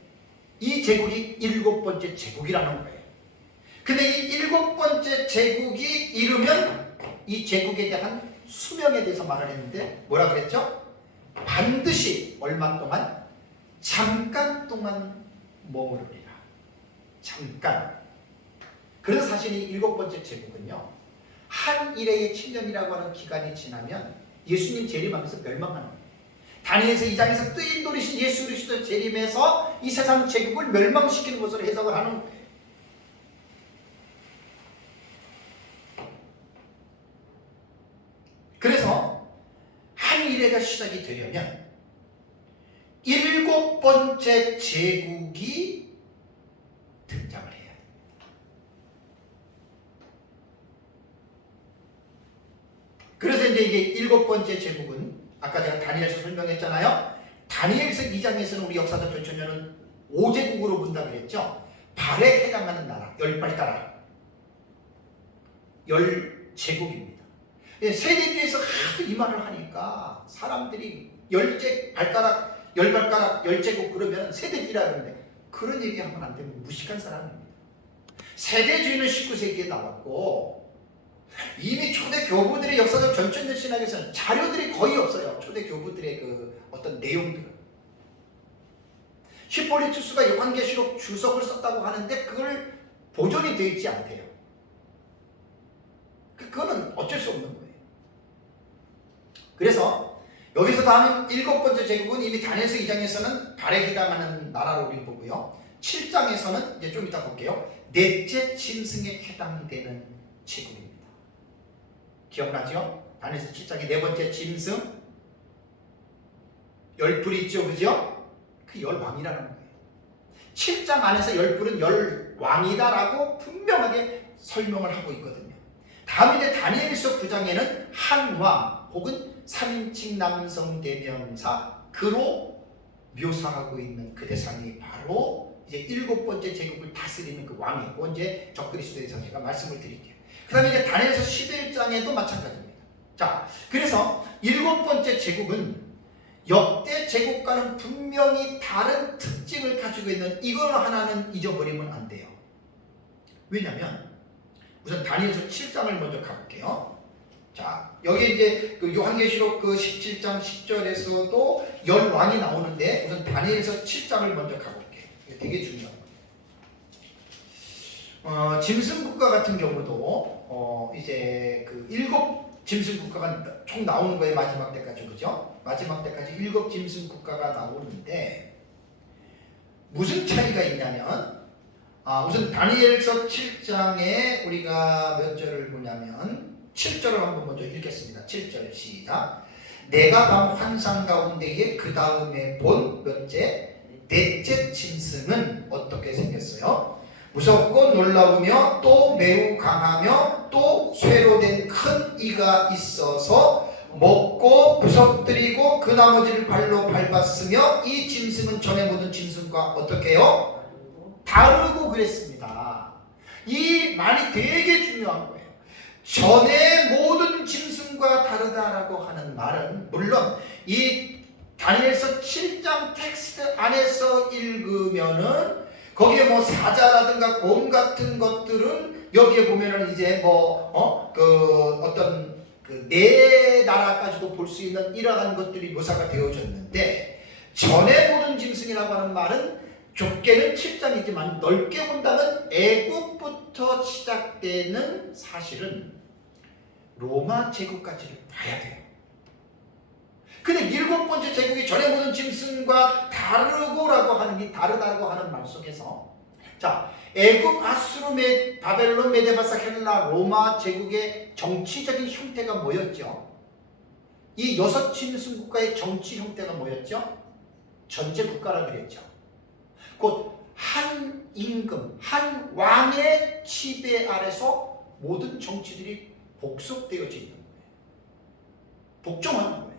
이 제국이 7번째 제국이라는 거예요. 근데 이 7번째 제국이 이르면 이 제국에 대한 수명에 대해서 말을 했는데 뭐라 그랬죠? 반드시 얼마 동안? 잠깐 동안 머무르리라. 잠깐. 그래서 사실 이 7번째 제국은요, 한 일회의 7년이라고 하는 기간이 지나면 예수님 재림하면서 멸망하는 거예요. 다니엘서 2장에서 뜨인 돌이신 예수 그리스도 재림해서 이 세상 제국을 멸망시키는 것으로 해석을 하는 거예요. 그래서 한 일회가 시작이 되려면 7번째 제국이 등장을 해야 됩니다. 그래서 이제 이게 7번째 제국은 아까 제가 다니엘서 설명했잖아요. 다니엘서 2장에서는 우리 역사적 전천년은 5제국으로 본다 그랬죠. 발에 해당하는 나라 10발가락 10제국입니다. 세대주에서 하도 이 말을 하니까 사람들이 10발가락 10제국 그러면 세대주라 그러는데, 그런 얘기하면 안 되면 무식한 사람입니다. 세대주의는 19세기에 나왔고 이미 초대 교부들의 역사적 전천년 신학에서는 자료들이 거의 없어요. 초대 교부들의 그 어떤 내용들은. 히폴리투스가 요한계시록 주석을 썼다고 하는데 그걸 보존이 되어 있지 않대요. 그거는 어쩔 수 없는 거예요. 그래서 여기서 다음 7번째 제국은 이미 다니엘서 2장에서는 발에 해당하는 나라로 우리 보고요. 7장에서는 이제 좀 이따 볼게요. 넷째 짐승에 해당되는 제국입니다. 기억나죠? 다니엘서 7장의 네 번째 짐승 10불이 있죠, 그죠? 그 10왕이라는 거예요. 7장 안에서 10불은 10왕이다라고 분명하게 설명을 하고 있거든요. 다음 이제 다니엘서 9장에는 한 왕 혹은 3인칭 남성 대명사 그로 묘사하고 있는 그 대상이 바로 이제 7번째 제국을 다스리는 그 왕이고, 이제 적그리스도에서 제가 말씀을 드릴게요. 그 다음에 이제 다니엘서 11장에도 마찬가지입니다. 자, 그래서 7번째 제국은 역대 제국과는 분명히 다른 특징을 가지고 있는, 이걸 하나는 잊어버리면 안 돼요. 왜냐하면 우선 다니엘서 7장을 먼저 가볼게요. 자, 여기 이제 그 요한계시록 그 17장 10절에서도 10왕이 나오는데 우선 다니엘서 7장을 먼저 가볼게요. 이게 되게 중요한 거예요. 짐승 국가 같은 경우도 이제 그 7 짐승 국가가 총 나오는 거예요. 마지막 때까지, 그죠? 마지막 때까지 7 짐승 국가가 나오는데 무슨 차이가 있냐면, 우선 다니엘서 7장에 우리가 몇 절을 보냐면 7절을 한번 먼저 읽겠습니다. 7절 시작. 내가 밤 환상 가운데에 그 다음에 본 몇째? 넷째 짐승은 어떻게 생겼어요? 무섭고 놀라우며 또 매우 강하며 또 쇠로 된 큰 이가 있어서 먹고 부서뜨리고 그 나머지를 발로 밟았으며 이 짐승은 전에 보던 짐승과 어떻게 해요? 다르고 그랬습니다. 이 말이 되게 중요한 거예요. 전에 모든 짐승과 다르다라고 하는 말은, 물론 이 다니엘서 7장 텍스트 안에서 읽으면은 거기에 뭐 사자라든가 곰 같은 것들은 여기에 보면은 이제 그 어떤 내 나라까지도 볼 수 있는 이러한 것들이 묘사가 되어졌는데, 전에 보는 짐승이라고 하는 말은 좁게는 7장이지만 넓게 본다면 애굽부터 시작되는 사실은 로마 제국까지를 봐야 돼요. 근데 7번째 제국이 전에 보는 짐승과 다르고라고 하는 이 다르다고 하는 말 속에서, 자, 애굽, 아수르, 바벨론, 메데바사, 헬라, 로마 제국의 정치적인 형태가 뭐였죠? 이 6 짐승 국가의 정치 형태가 뭐였죠? 전제 국가라 그랬죠. 곧 한 임금, 한 왕의 지배 아래서 모든 정치들이 복속되어져 있는 거예요. 복종하는 거예요.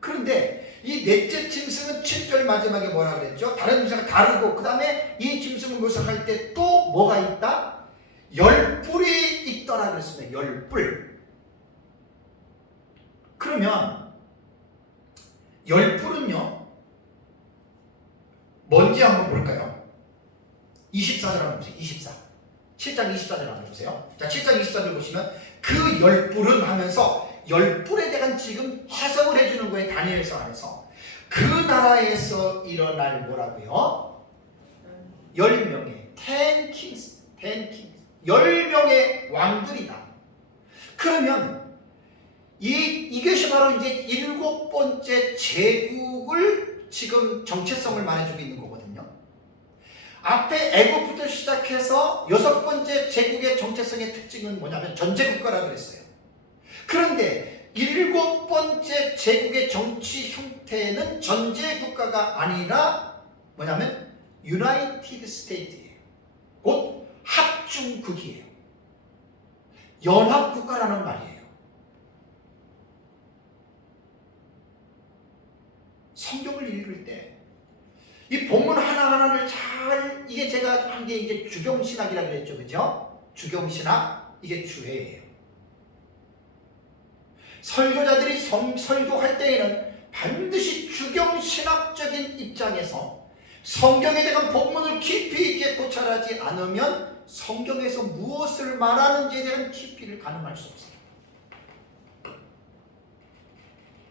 그런데 이 넷째 짐승은 7절 마지막에 뭐라 그랬죠? 다른 짐승과 다르고, 그 다음에 이 짐승을 묘사할 때 또 뭐가 있다? 10뿔이 있더라 그랬습니다. 10뿔. 그러면 10뿔은요 뭔지 한번 볼까요? 24절 한번 보세요. 24. 7장 24절 한번 보세요. 자, 7장 24절 보시면 그 10뿔은 하면서 10뿔에 대한 지금 해석을 해주는 거예요. 다니엘서 안에서. 그 나라에서 일어날 뭐라고요? 10명의 10 kings, 10 kings. 10명의 왕들이다. 그러면 이것이 바로 이제 7번째 제국을 지금 정체성을 말해주고 있는 거거든요. 앞에 애국부터 시작해서 6번째 제국의 정체성의 특징은 뭐냐면 전제국가라 그랬어요. 그런데 7번째 제국의 정치 형태는 전제국가가 아니라 뭐냐면 유나이티드 스테이트예요. 곧 합중국이에요. 연합국가라는 말이에요. 성경을 읽을 때 이 본문 하나하나를 잘, 이게 제가 한 게 이제 주경신학이라 그랬죠. 그죠? 주경신학, 이게 주해예요. 설교자들이 설교할 때에는 반드시 주경신학적인 입장에서 성경에 대한 본문을 깊이 있게 고찰하지 않으면 성경에서 무엇을 말하는지에 대한 깊이를 가늠할 수 없어요.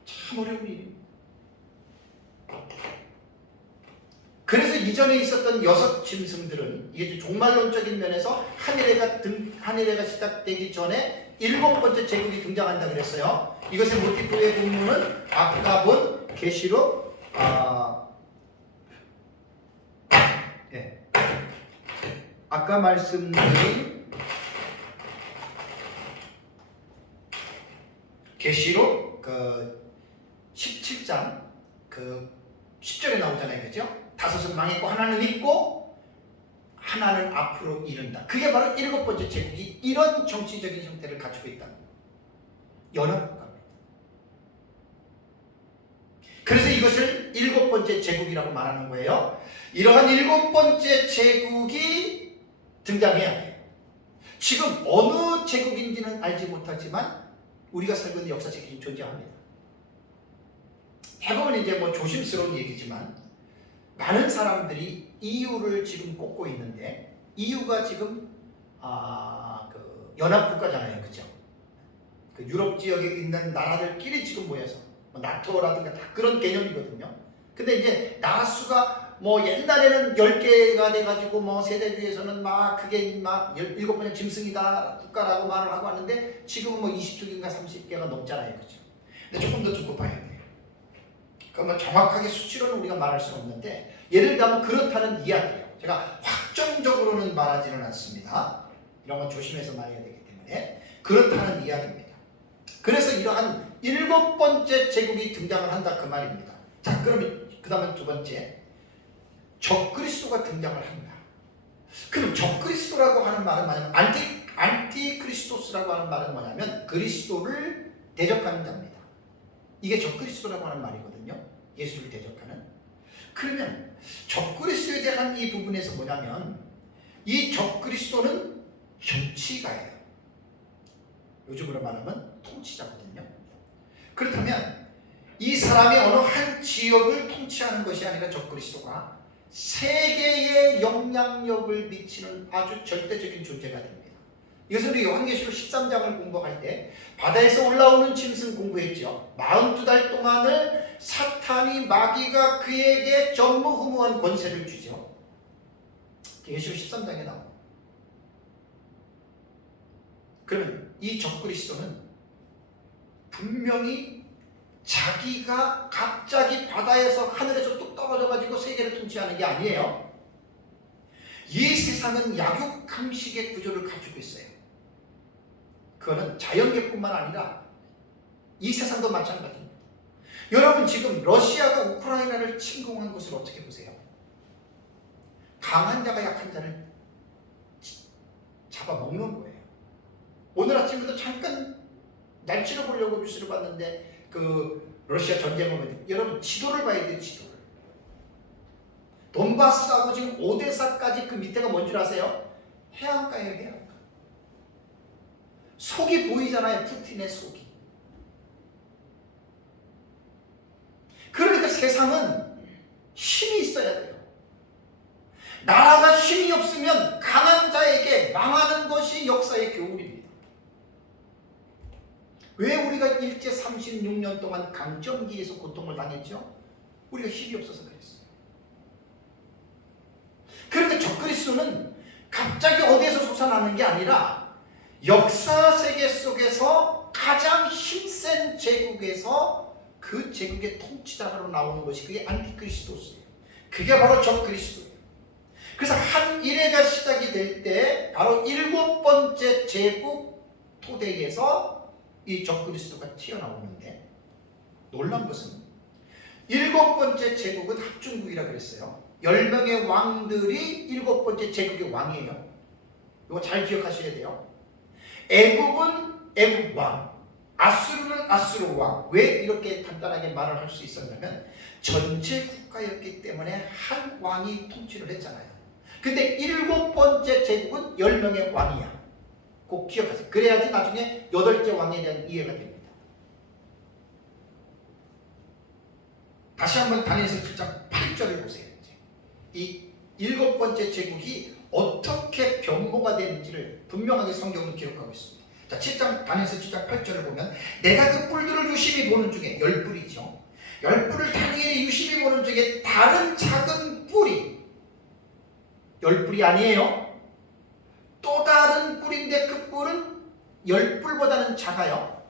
참 어려운 일입니다. 그래서 이전에 있었던 6 짐승들은 이게 종말론적인 면에서 한일해가 시작되기 전에 7번째 제국이 등장한다 그랬어요. 이것의 모티프의 본문은 아까 본 계시록 아까 말씀드린 계시록 17장 10절에 나오잖아요. 그죠? 5은 망했고 하나는 있고 하나는 앞으로 이른다. 그게 바로 7번째 제국이 이런 정치적인 형태를 가지고 있다는 거예요. 연합국가입니다. 그래서 이것을 7번째 제국이라고 말하는 거예요. 이러한 7번째 제국이 등장해야 돼요. 지금 어느 제국인지는 알지 못하지만 우리가 살고 있는 역사적인 존재합니다. 해보면 이제 뭐 조심스러운 얘기지만 많은 사람들이 EU를 지금 꼽고 있는데, EU가 지금 연합국가잖아요. 그죠? 그 유럽 지역에 있는 나라들끼리 지금 모여서 나토라든가 다 그런 개념이거든요. 근데 이제 나라 수가 뭐 옛날에는 10개가 돼가지고 뭐 세대주에서는 막 그게 막 7번째 짐승이다 국가라고 말을 하고 하는데 지금은 뭐 20개인가 30개가 넘잖아요. 그죠? 근데 조금 더 두고 봐야 돼요. 그러니까 뭐 정확하게 수치로는 우리가 말할 수는 없는데, 예를 들면 그렇다는 이야기예요. 제가 확정적으로는 말하지는 않습니다. 이런 건 조심해서 말해야 되기 때문에 그렇다는 이야기입니다. 그래서 이러한 7번째 제국이 등장을 한다 그 말입니다. 자, 그러면 그 다음에 2번째, 적그리스도가 등장을 합니다. 그럼 적그리스도라고 하는 말은 뭐냐면 안티크리스토스라고 하는 말은 뭐냐면 그리스도를 대적하는 자입니다. 이게 적그리스도라고 하는 말이거든요. 예수를 대적하는. 그러면 적그리스도에 대한 이 부분에서 뭐냐면 이 적그리스도는 정치가예요. 요즘으로 말하면 통치자거든요. 그렇다면 이 사람이 어느 한 지역을 통치하는 것이 아니라 적그리스도가 세계에 영향력을 미치는 아주 절대적인 존재가 됩니다. 이것은 우리 요한계시록 13장을 공부할 때 바다에서 올라오는 짐승 공부했죠. 42달 동안을 사탄이 마귀가 그에게 전무후무한 권세를 주죠. 계시록 13장에 나옵니다. 그러면 이 적그리스도는 분명히 자기가 갑자기 바다에서 하늘에서 뚝 떨어져가지고 세계를 통치하는 게 아니에요. 이 세상은 약육강식의 구조를 가지고 있어요. 그거는 자연계뿐만 아니라 이 세상도 마찬가지입니다. 여러분 지금 러시아가 우크라이나를 침공한 것을 어떻게 보세요? 강한 자가 약한 자를 잡아먹는 거예요. 오늘 아침부터 잠깐 날씨를 보려고 뉴스를 봤는데 그 러시아 전쟁을 보면 여러분 지도를 봐야 돼요. 지도를. 돈바스하고 지금 오데사까지 그 밑에가 뭔 줄 아세요? 해안가예요. 해안가. 속이 보이잖아요. 푸틴의 속이. 그러니까 세상은 힘이 있어야 돼요. 나라가 힘이 없으면 강한 자에게 망하는 것이 역사의 교훈입니다. 왜 우리가 일제 36년 동안 강점기에서 고통을 당했죠? 우리가 힘이 없어서 그랬어요. 그런데 적그리스도는 갑자기 어디에서 솟아나는 게 아니라 역사 세계 속에서 가장 힘센 제국에서 그 제국의 통치자로 나오는 것이 그게 안티크리스토스예요. 그게 바로 적그리스도예요. 그래서 한 일회가 시작이 될 때 바로 7번째 제국 토대에서 이 적그리스도가 튀어나오는데 놀란 것은 7번째 제국은 합중국이라 그랬어요. 10명의 왕들이 7번째 제국의 왕이에요. 이거 잘 기억하셔야 돼요. 애굽은 애굽 왕, 아수르는 아수르 왕. 왜 이렇게 간단하게 말을 할 수 있었냐면 전체 국가였기 때문에 한 왕이 통치를 했잖아요. 근데 7번째 제국은 10명의 왕이야. 꼭 기억하세요. 그래야지 나중에 8째 왕에 대한 이해가 됩니다. 다시 한번 다니엘서 7장 8절을 보세요. 이 7번째 제국이 어떻게 변모가 되는지를 분명하게 성경은 기록하고 있습니다. 자, 7장 다니엘서 7장 8절을 보면 내가 그 뿔들을 유심히 보는 중에 10뿔이죠. 10뿔을 다니엘이 유심히 보는 중에 다른 작은 뿔이 10뿔이 아니에요. 또 다른 뿔인데 그 뿔은 10뿔보다는 작아요.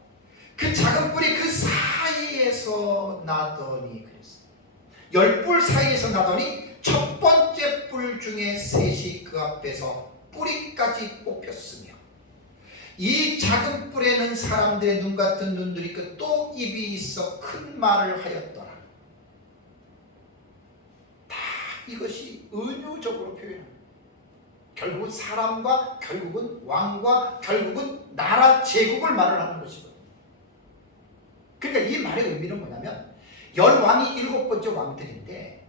그 작은 뿔이 그 사이에서 나더니 그랬어요. 10뿔 사이에서 나더니 첫 번째 뿔 중에 셋이 그 앞에서 뿌리까지 뽑혔으며 이 작은 뿔에는 사람들의 눈 같은 눈들이 있고 또 입이 있어 큰 말을 하였더라. 다 이것이 은유적으로 표현합니다. 결국은 사람과 결국은 왕과 결국은 나라 제국을 말을 하는 것이거든요. 그러니까 이 말의 의미는 뭐냐면 10왕이 7번째 왕들인데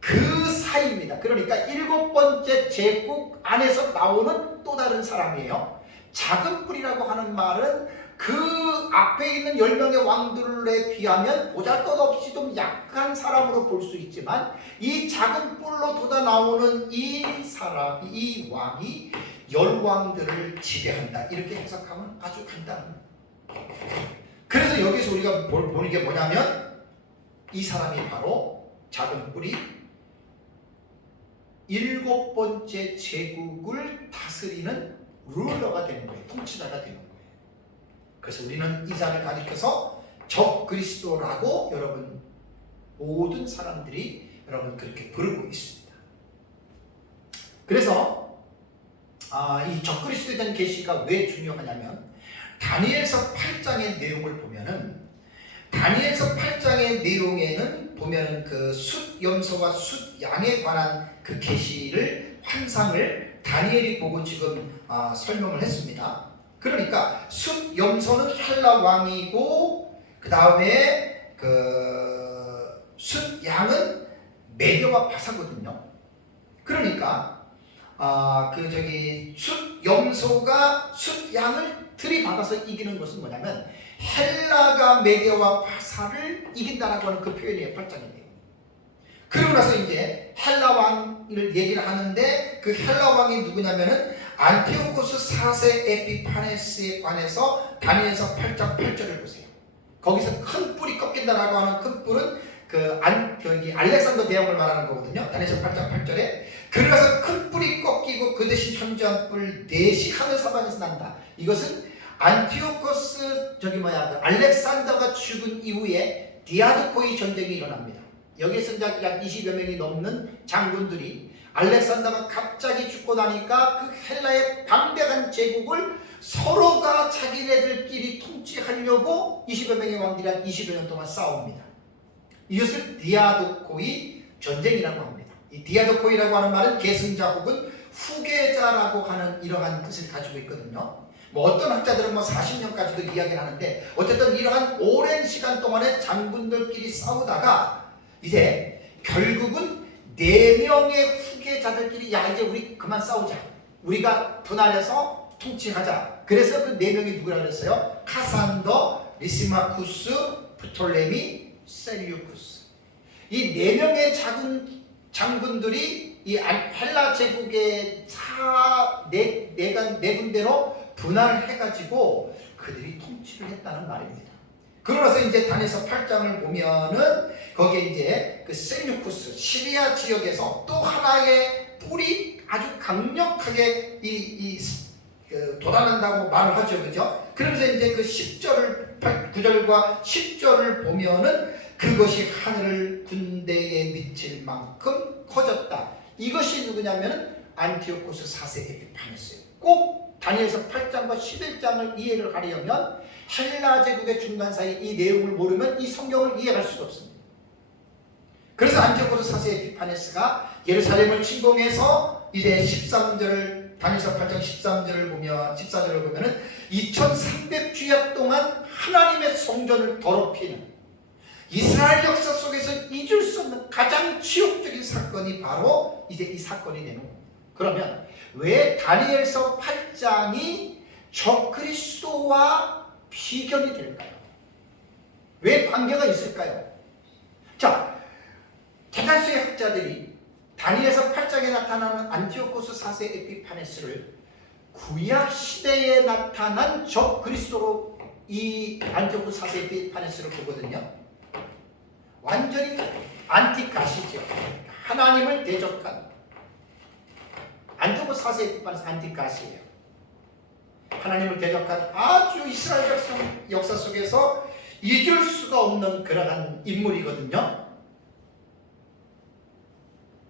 그 사이입니다. 그러니까 7번째 제국 안에서 나오는 또 다른 사람이에요. 작은 뿔이라고 하는 말은 그 앞에 있는 10명의 왕들에 비하면 보잘것없이 좀 약한 사람으로 볼 수 있지만 이 작은 뿔로 돋아 나오는 이 사람, 이 왕이 10왕들을 지배한다. 이렇게 해석하면 아주 간단합니다. 그래서 여기서 우리가 보는 게 뭐냐면 이 사람이 바로 작은 뿔이 7번째 제국을 다스리는 룰러가 되는 거예요. 통치자가 되는 거예요. 그래서 우리는 이 자를 가리켜서 적그리스도라고 여러분 모든 사람들이 여러분 그렇게 부르고 있습니다. 그래서 이 적그리스도에 대한 계시가 왜 중요하냐면 다니엘서 8장의 내용을 보면은 다니엘서 8장의 내용에는 보면은 그 숫 염소와 숫 양에 관한 그 계시를 환상을 다니엘이 보고 지금 설명을 했습니다. 그러니까 숫 염소는 헬라 왕이고 그 다음에 그 숫 양은 메대와 바사거든요. 그러니까 숫 염소가 숫 양을 들이받아서 이기는 것은 뭐냐면 헬라가 메대와 바사를 이긴다라고 하는 그 표현이에요. 8장인데요. 그러고 나서 이제 헬라 왕을 얘기를 하는데 그 헬라 왕이 누구냐면은 안티오코스 4세 에피파네스에 관해서 다니엘서 8장 8절을 보세요. 거기서 큰 뿔이 꺾인다라고 하는 큰 뿔은 여기 알렉산더 대왕을 말하는 거거든요. 다니엘서 8장 8절에 그래서 큰 뿔이 꺾이고 그 대신 현저한 뿔 넷이 하늘 사방에서 난다. 이것은 안티오코스 알렉산더가 죽은 이후에 디아도코이 전쟁이 일어납니다. 여기서 약 20여 명이 넘는 장군들이 알렉산더가 갑자기 죽고 나니까 그 헬라의 방대한 제국을 서로가 자기네들끼리 통치하려고 20여 명의 왕들이 한 20여 년 동안 싸웁니다. 이것을 디아도코이 전쟁이라고 합니다. 이 디아도코이라고 하는 말은 계승자 혹은 후계자라고 하는 이러한 뜻을 가지고 있거든요. 어떤 학자들은 40년까지도 이야기를 하는데 어쨌든 이러한 오랜 시간 동안에 장군들끼리 싸우다가 이제 결국은 4명의 후계자들끼리 이제 우리 그만 싸우자. 우리가 분할해서 통치하자. 그래서 그 4명이 누구라고 그랬어요? 카산더, 리시마쿠스, 프톨레미, 셀류쿠스. 이 4명의 장군들이 이 헬라 제국의 네 군대로 분할해가지고 그들이 통치를 했다는 말입니다. 그러면서 이제 다니엘서 8장을 보면은 거기에 이제 그 셀류쿠스 시리아 지역에서 또 하나의 뿔이 아주 강력하게 돋아난다고 말을 하죠, 그죠? 그러면서 이제 그 9절과 10절을 보면은 그것이 하늘 군대에 미칠 만큼 커졌다. 이것이 누구냐면은 안티오코스 4세 에피파네스예요. 꼭 다니엘서 8장과 11장을 이해를 하려면 헬라 제국의 중간 사이 이 내용을 모르면 이 성경을 이해할 수가 없습니다. 그래서 안티오코스 4세 에피파네스가 예루살렘을 침공해서 이제 13절을 다니엘서 8장 14절을 보면은 2300주야 동안 하나님의 성전을 더럽히는 이스라엘 역사 속에서 잊을 수 없는 가장 치욕적인 사건이 바로 이제 이 사건이 되는 겁니다. 그러면 왜 다니엘서 8장이 적그리스도와 비견이 될까요? 왜 관계가 있을까요? 자, 대다수의 학자들이 다니엘서 8장에 나타나는 안티오코스 4세 에피파네스를 구약 시대에 나타난 적그리스도로 이 안티오코스 4세 에피파네스를 보거든요. 완전히 안티가시죠. 하나님을 대적한 안티오코스 4세 에피파네스 안티가시예요. 하나님을 대적한 아주 이스라엘 역사 속에서 잊을 수가 없는 그러한 인물이거든요.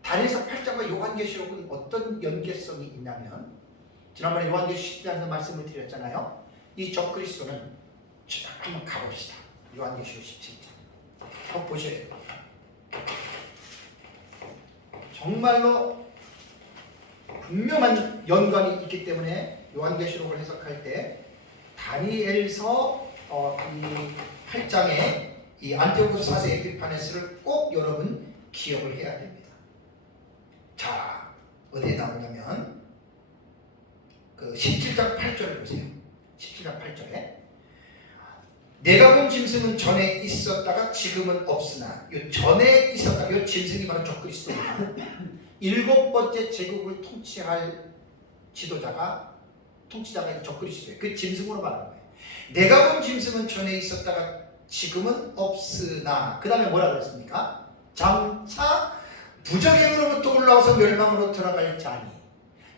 다니엘서 8장과 요한계시록은 어떤 연계성이 있냐면 지난번에 요한계시록 10장에서 말씀을 드렸잖아요. 이 적그리스도는 한번 가봅시다. 요한계시록 17장 한번 보셔야 돼요. 정말로 분명한 연관이 있기 때문에 요한계시록을 해석할 때 다니엘서 이 8장의 이 안티오코스 4세 에피파네스를 꼭 여러분 기억을 해야 됩니다. 자, 어디에 나오냐면 그 17장 8절을 보세요. 17장 8절에 내가 본 짐승은 전에 있었다가 지금은 없으나 요 전에 있었다. 요 짐승이 바로 적그리스도입니다. 7번째 제국을 통치할 통치자가 적그리스도예요. 그 짐승으로 말하는 거예요. 내가 본 짐승은 전에 있었다가 지금은 없으나 그 다음에 뭐라 그랬습니까? 장차 부정행으로부터 올라와서 멸망으로 들어갈 자니.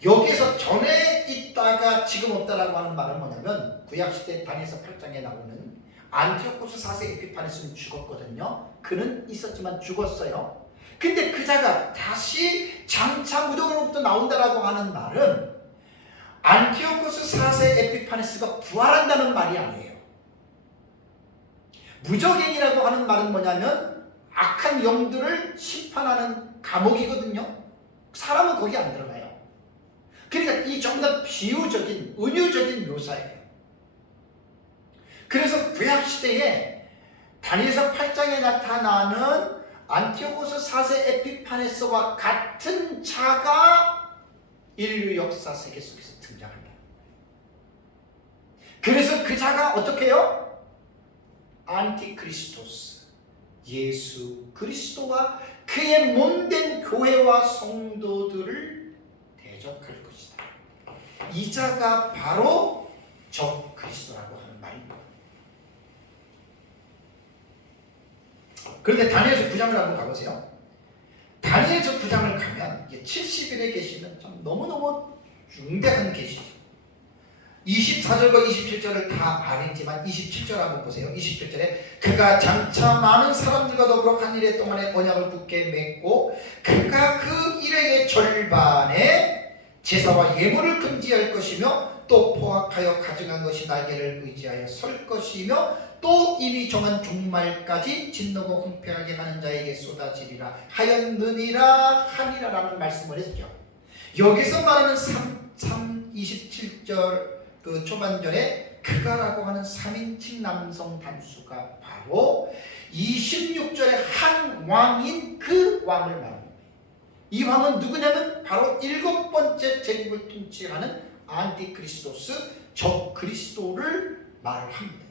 여기에서 전에 있다가 지금 없다라고 하는 말은 뭐냐면 구약시대 다니엘서 8장에 나오는 안티오코스 4세 에피파네스는 죽었거든요. 그는 있었지만 죽었어요. 근데 그 자가 다시 장차 무덤으로부터 나온다라고 하는 말은 안티오코스 4세 에피파네스가 부활한다는 말이 아니에요. 무적행이라고 하는 말은 뭐냐면 악한 영들을 심판하는 감옥이거든요. 사람은 거기 안 들어가요. 그러니까 이 전부 다 비유적인 은유적인 묘사예요. 그래서 구약시대에 다니엘서 8장에 나타나는 안티오코스 4세 에피파네스와 같은 자가 인류 역사 세계 속에서 등장합니다. 그래서 그 자가 어떻게 해요? 안티크리스토스, 예수 그리스도와 그의 몸된 교회와 성도들을 대적할 것이다. 이 자가 바로 적 그리스도라고 하는 말입니다. 그런데 다니엘서 9장을 한번 가보세요. 다니엘서 9장을 가면 70일의 계시는 참 너무너무 중대한 계시죠. 24절과 27절을 다 아니지만 27절 한번 보세요. 27절에 그가 장차 많은 사람들과 더불어 한 일해 동안에 언약을 굳게 맺고 그가 그 일행의 절반에 제사와 예물을 금지할 것이며 또 포악하여 가증한 것이 날개를 의지하여 설 것이며 또 이미 정한 종말까지 진노고 흥패하게 하는 자에게 쏟아지리라 하였느니라 하니라라는 말씀을 했죠. 여기서 말하는 27절 그 초반절에 그가라고 하는 3인칭 남성 단수가 바로 26절에 한 왕인 그 왕을 말합니다. 이 왕은 누구냐면 바로 7번째 제국을 통치하는 안티크리스토스 적 그리스도를 말을 합니다.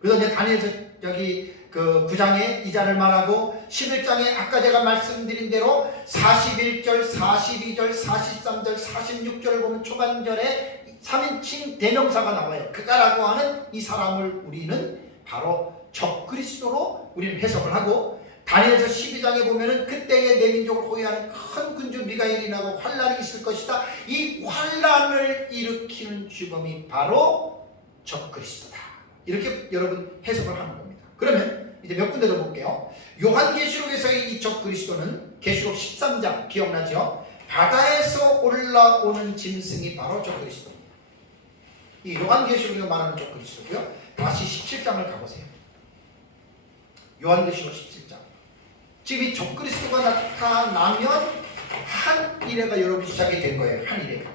그래서 이제 다니엘서 여기 그 9장에 이 자를 말하고 11장에 아까 제가 말씀드린 대로 41절, 42절, 43절, 46절을 보면 초반절에 3인칭 대명사가 나와요. 그가라고 하는 이 사람을 우리는 바로 적 그리스도로 우리는 해석을 하고 다니엘서 12장에 보면은 그때에 내 민족을 호위하는 큰 군주 미가엘이 나고 환란이 있을 것이다. 이 환란을 일으키는 주범이 바로 적 그리스도다. 이렇게 여러분 해석을 하는 겁니다. 그러면 이제 몇 군데 더 볼게요. 요한계시록에서의 이 적 그리스도는 계시록 13장 기억나죠? 바다에서 올라오는 짐승이 바로 적 그리스도입니다. 이 요한계시록에서 말하는 적 그리스도고요. 다시 17장을 가보세요. 요한계시록 17장. 지금 이 적 그리스도가 나타나면 한 일회가 여러분 시작이 된 거예요. 한 일회가.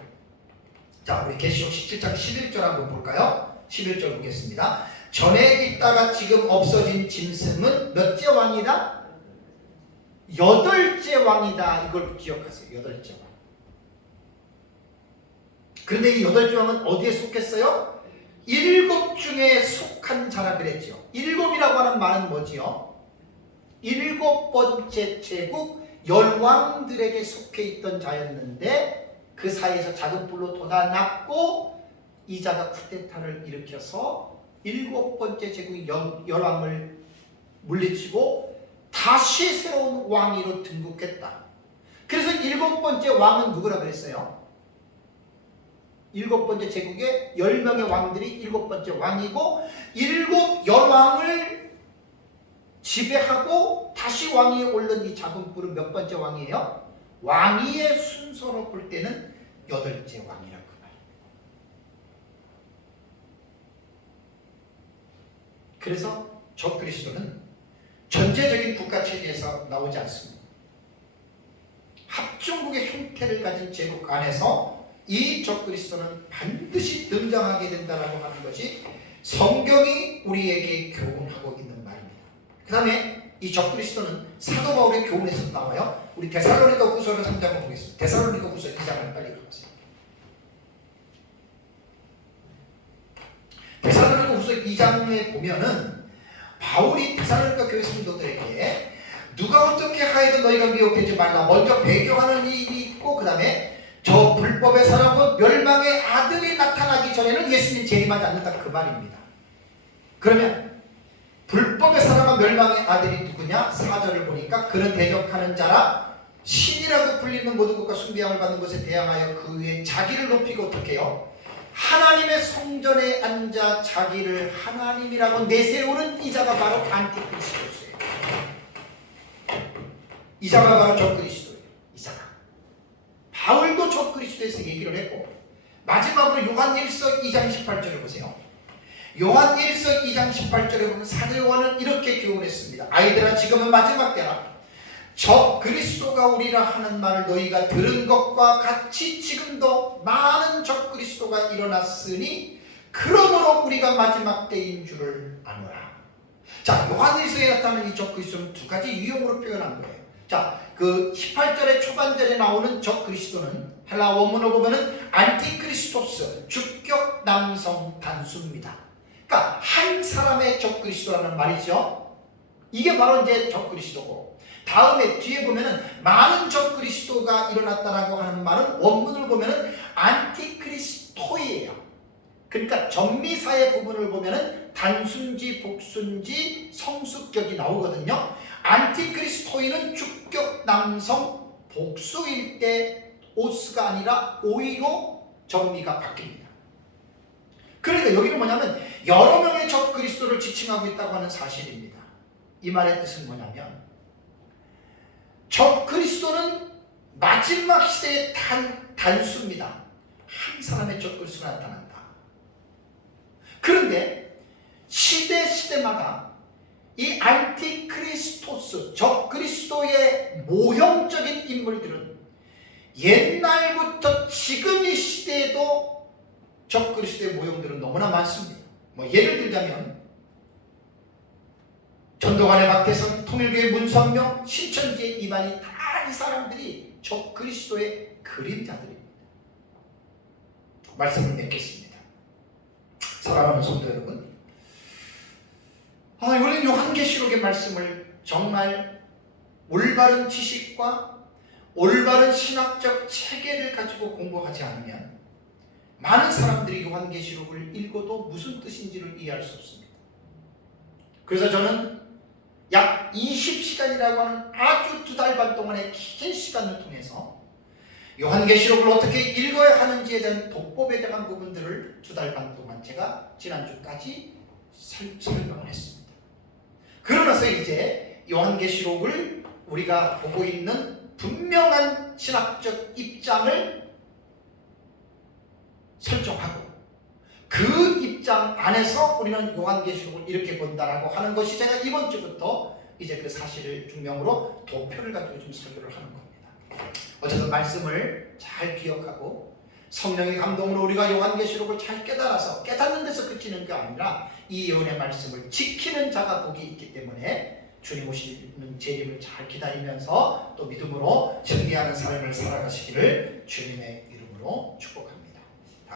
자, 우리 계시록 17장 11절 한번 볼까요? 11절 보겠습니다. 전에 있다가 지금 없어진 짐승은 몇째 왕이다? 8째 왕이다. 이걸 기억하세요. 8째 왕. 그런데 이 8째 왕은 어디에 속했어요? 7 중에 속한 자라 그랬죠. 7이라고 하는 말은 뭐지요? 7번째 제국 10왕들에게 속해 있던 자였는데 그 사이에서 작은 불로 돋아났고 이 자가 쿠데타를 일으켜서 7번째 제국 10왕을 물리치고 다시 새로운 왕위로 등극했다. 그래서 7번째 왕은 누구라 그랬어요? 7번째 제국의 10명의 왕들이 7번째 왕이고 10왕을 지배하고 다시 왕위에 오른 이 작은 뿔은 몇 번째 왕이에요? 왕위의 순서로 볼 때는 8째 왕이라고 말합니다. 그래서 적 그리스도는 전제적인 국가체제에서 나오지 않습니다. 합중국의 형태를 가진 제국 안에서 이 적 그리스도는 반드시 등장하게 된다라고 하는 것이 성경이 우리에게 교훈하고 있는 말입니다. 그 다음에 이 적 그리스도는 사도 바울의 교훈에서 나와요. 우리 데살로니가 후서를 3장을 보겠습니다. 데살로니가 후서 2장을 빨리 가보세요. 데살로니가 후서 2장에 보면은 바울이 데살로니가 교회 성도들에게 누가 어떻게 하여도 너희가 미혹되지 말라. 먼저 배교하는 일이 있고 그 다음에 저 불법의 사람은 멸망의 아들이 나타나기 전에는 예수님 재림하지 않는다 그 말입니다. 그러면 불법의 사람과 멸망의 아들이 누구냐? 4절을 보니까 그는 대적하는 자라 신이라고 불리는 모든 것과 숭배함을 받는 것에 대항하여 그 위에 자기를 높이고 어떻게 해요? 하나님의 성전에 앉아 자기를 하나님이라고 내세우는 이 자가 바로 안티크리스토스예요. 이 자가 바로 적 그리스도예요. 이 자가. 바울도 적 그리스도에서 얘기를 했고 마지막으로 요한일서 2장 18절을 보세요. 요한일서 2장 18절에 보면 사도 요한은 이렇게 교훈했습니다. 아이들아 지금은 마지막 때라. 적 그리스도가 우리라 하는 말을 너희가 들은 것과 같이 지금도 많은 적 그리스도가 일어났으니 그러므로 우리가 마지막 때인 줄을 아노라. 자, 요한일서에 나타나는 이 적 그리스도는 두 가지 유형으로 표현한 거예요. 자, 그 18절의 초반절에 나오는 적 그리스도는 헬라 원문을 보면은 안티크리스토스, 주격 남성 단수입니다. 그러니까 한 사람의 적 그리스도라는 말이죠. 이게 바로 이제 적 그리스도고, 다음에 뒤에 보면은 많은 적 그리스도가 일어났다라고 하는 말은 원문을 보면은 안티크리스토이에요. 그러니까 전미사의 부분을 보면은 단순지, 복순지, 성수격이 나오거든요. 안티크리스토이는 주격 남성 복수일 때 오스가 아니라 오이로 전미가 바뀝니다. 그러니까 여기는 뭐냐면 여러 명의 적그리스도를 지칭하고 있다고 하는 사실입니다. 이 말의 뜻은 뭐냐면 적그리스도는 마지막 시대의 단수입니다. 한 사람의 적그리스도가 나타난다. 그런데 시대마다 이 안티크리스토스, 적그리스도의 모형적인 인물들은 옛날부터 지금 이 시대에도 적그리스도의 모형들은 너무나 많습니다. 뭐 예를 들자면 전도관의 박태선, 통일교의 문선명, 신천지의 이만희 다 이 사람들이 적그리스도의 그림자들입니다. 말씀을 맺겠습니다. 사랑하는 성도 여러분, 우리는 요한계시록의 말씀을 정말 올바른 지식과 올바른 신학적 체계를 가지고 공부하지 않으면 많은 사람들이 요한계시록을 읽어도 무슨 뜻인지를 이해할 수 없습니다. 그래서 저는 약 20시간이라고 하는 아주 2달 반 동안의 긴 시간을 통해서 요한계시록을 어떻게 읽어야 하는지에 대한 독법에 대한 부분들을 2달 반 동안 제가 지난주까지 설명을 했습니다. 그러면서 이제 요한계시록을 우리가 보고 있는 분명한 신학적 입장을 설정하고 그 입장 안에서 우리는 요한계시록을 이렇게 본다라고 하는 것이 제가 이번 주부터 이제 그 사실을 중명으로 도표를 가지고 좀 설교를 하는 겁니다. 어쨌든 말씀을 잘 기억하고 성령의 감동으로 우리가 요한계시록을 잘 깨달아서 깨닫는 데서 그치는 게 아니라 이 예언의 말씀을 지키는 자가 복이 있기 때문에 주님 오시는 재림을 잘 기다리면서 또 믿음으로 승리하는 삶을 살아가시기를 주님의 이름으로 축복합니다.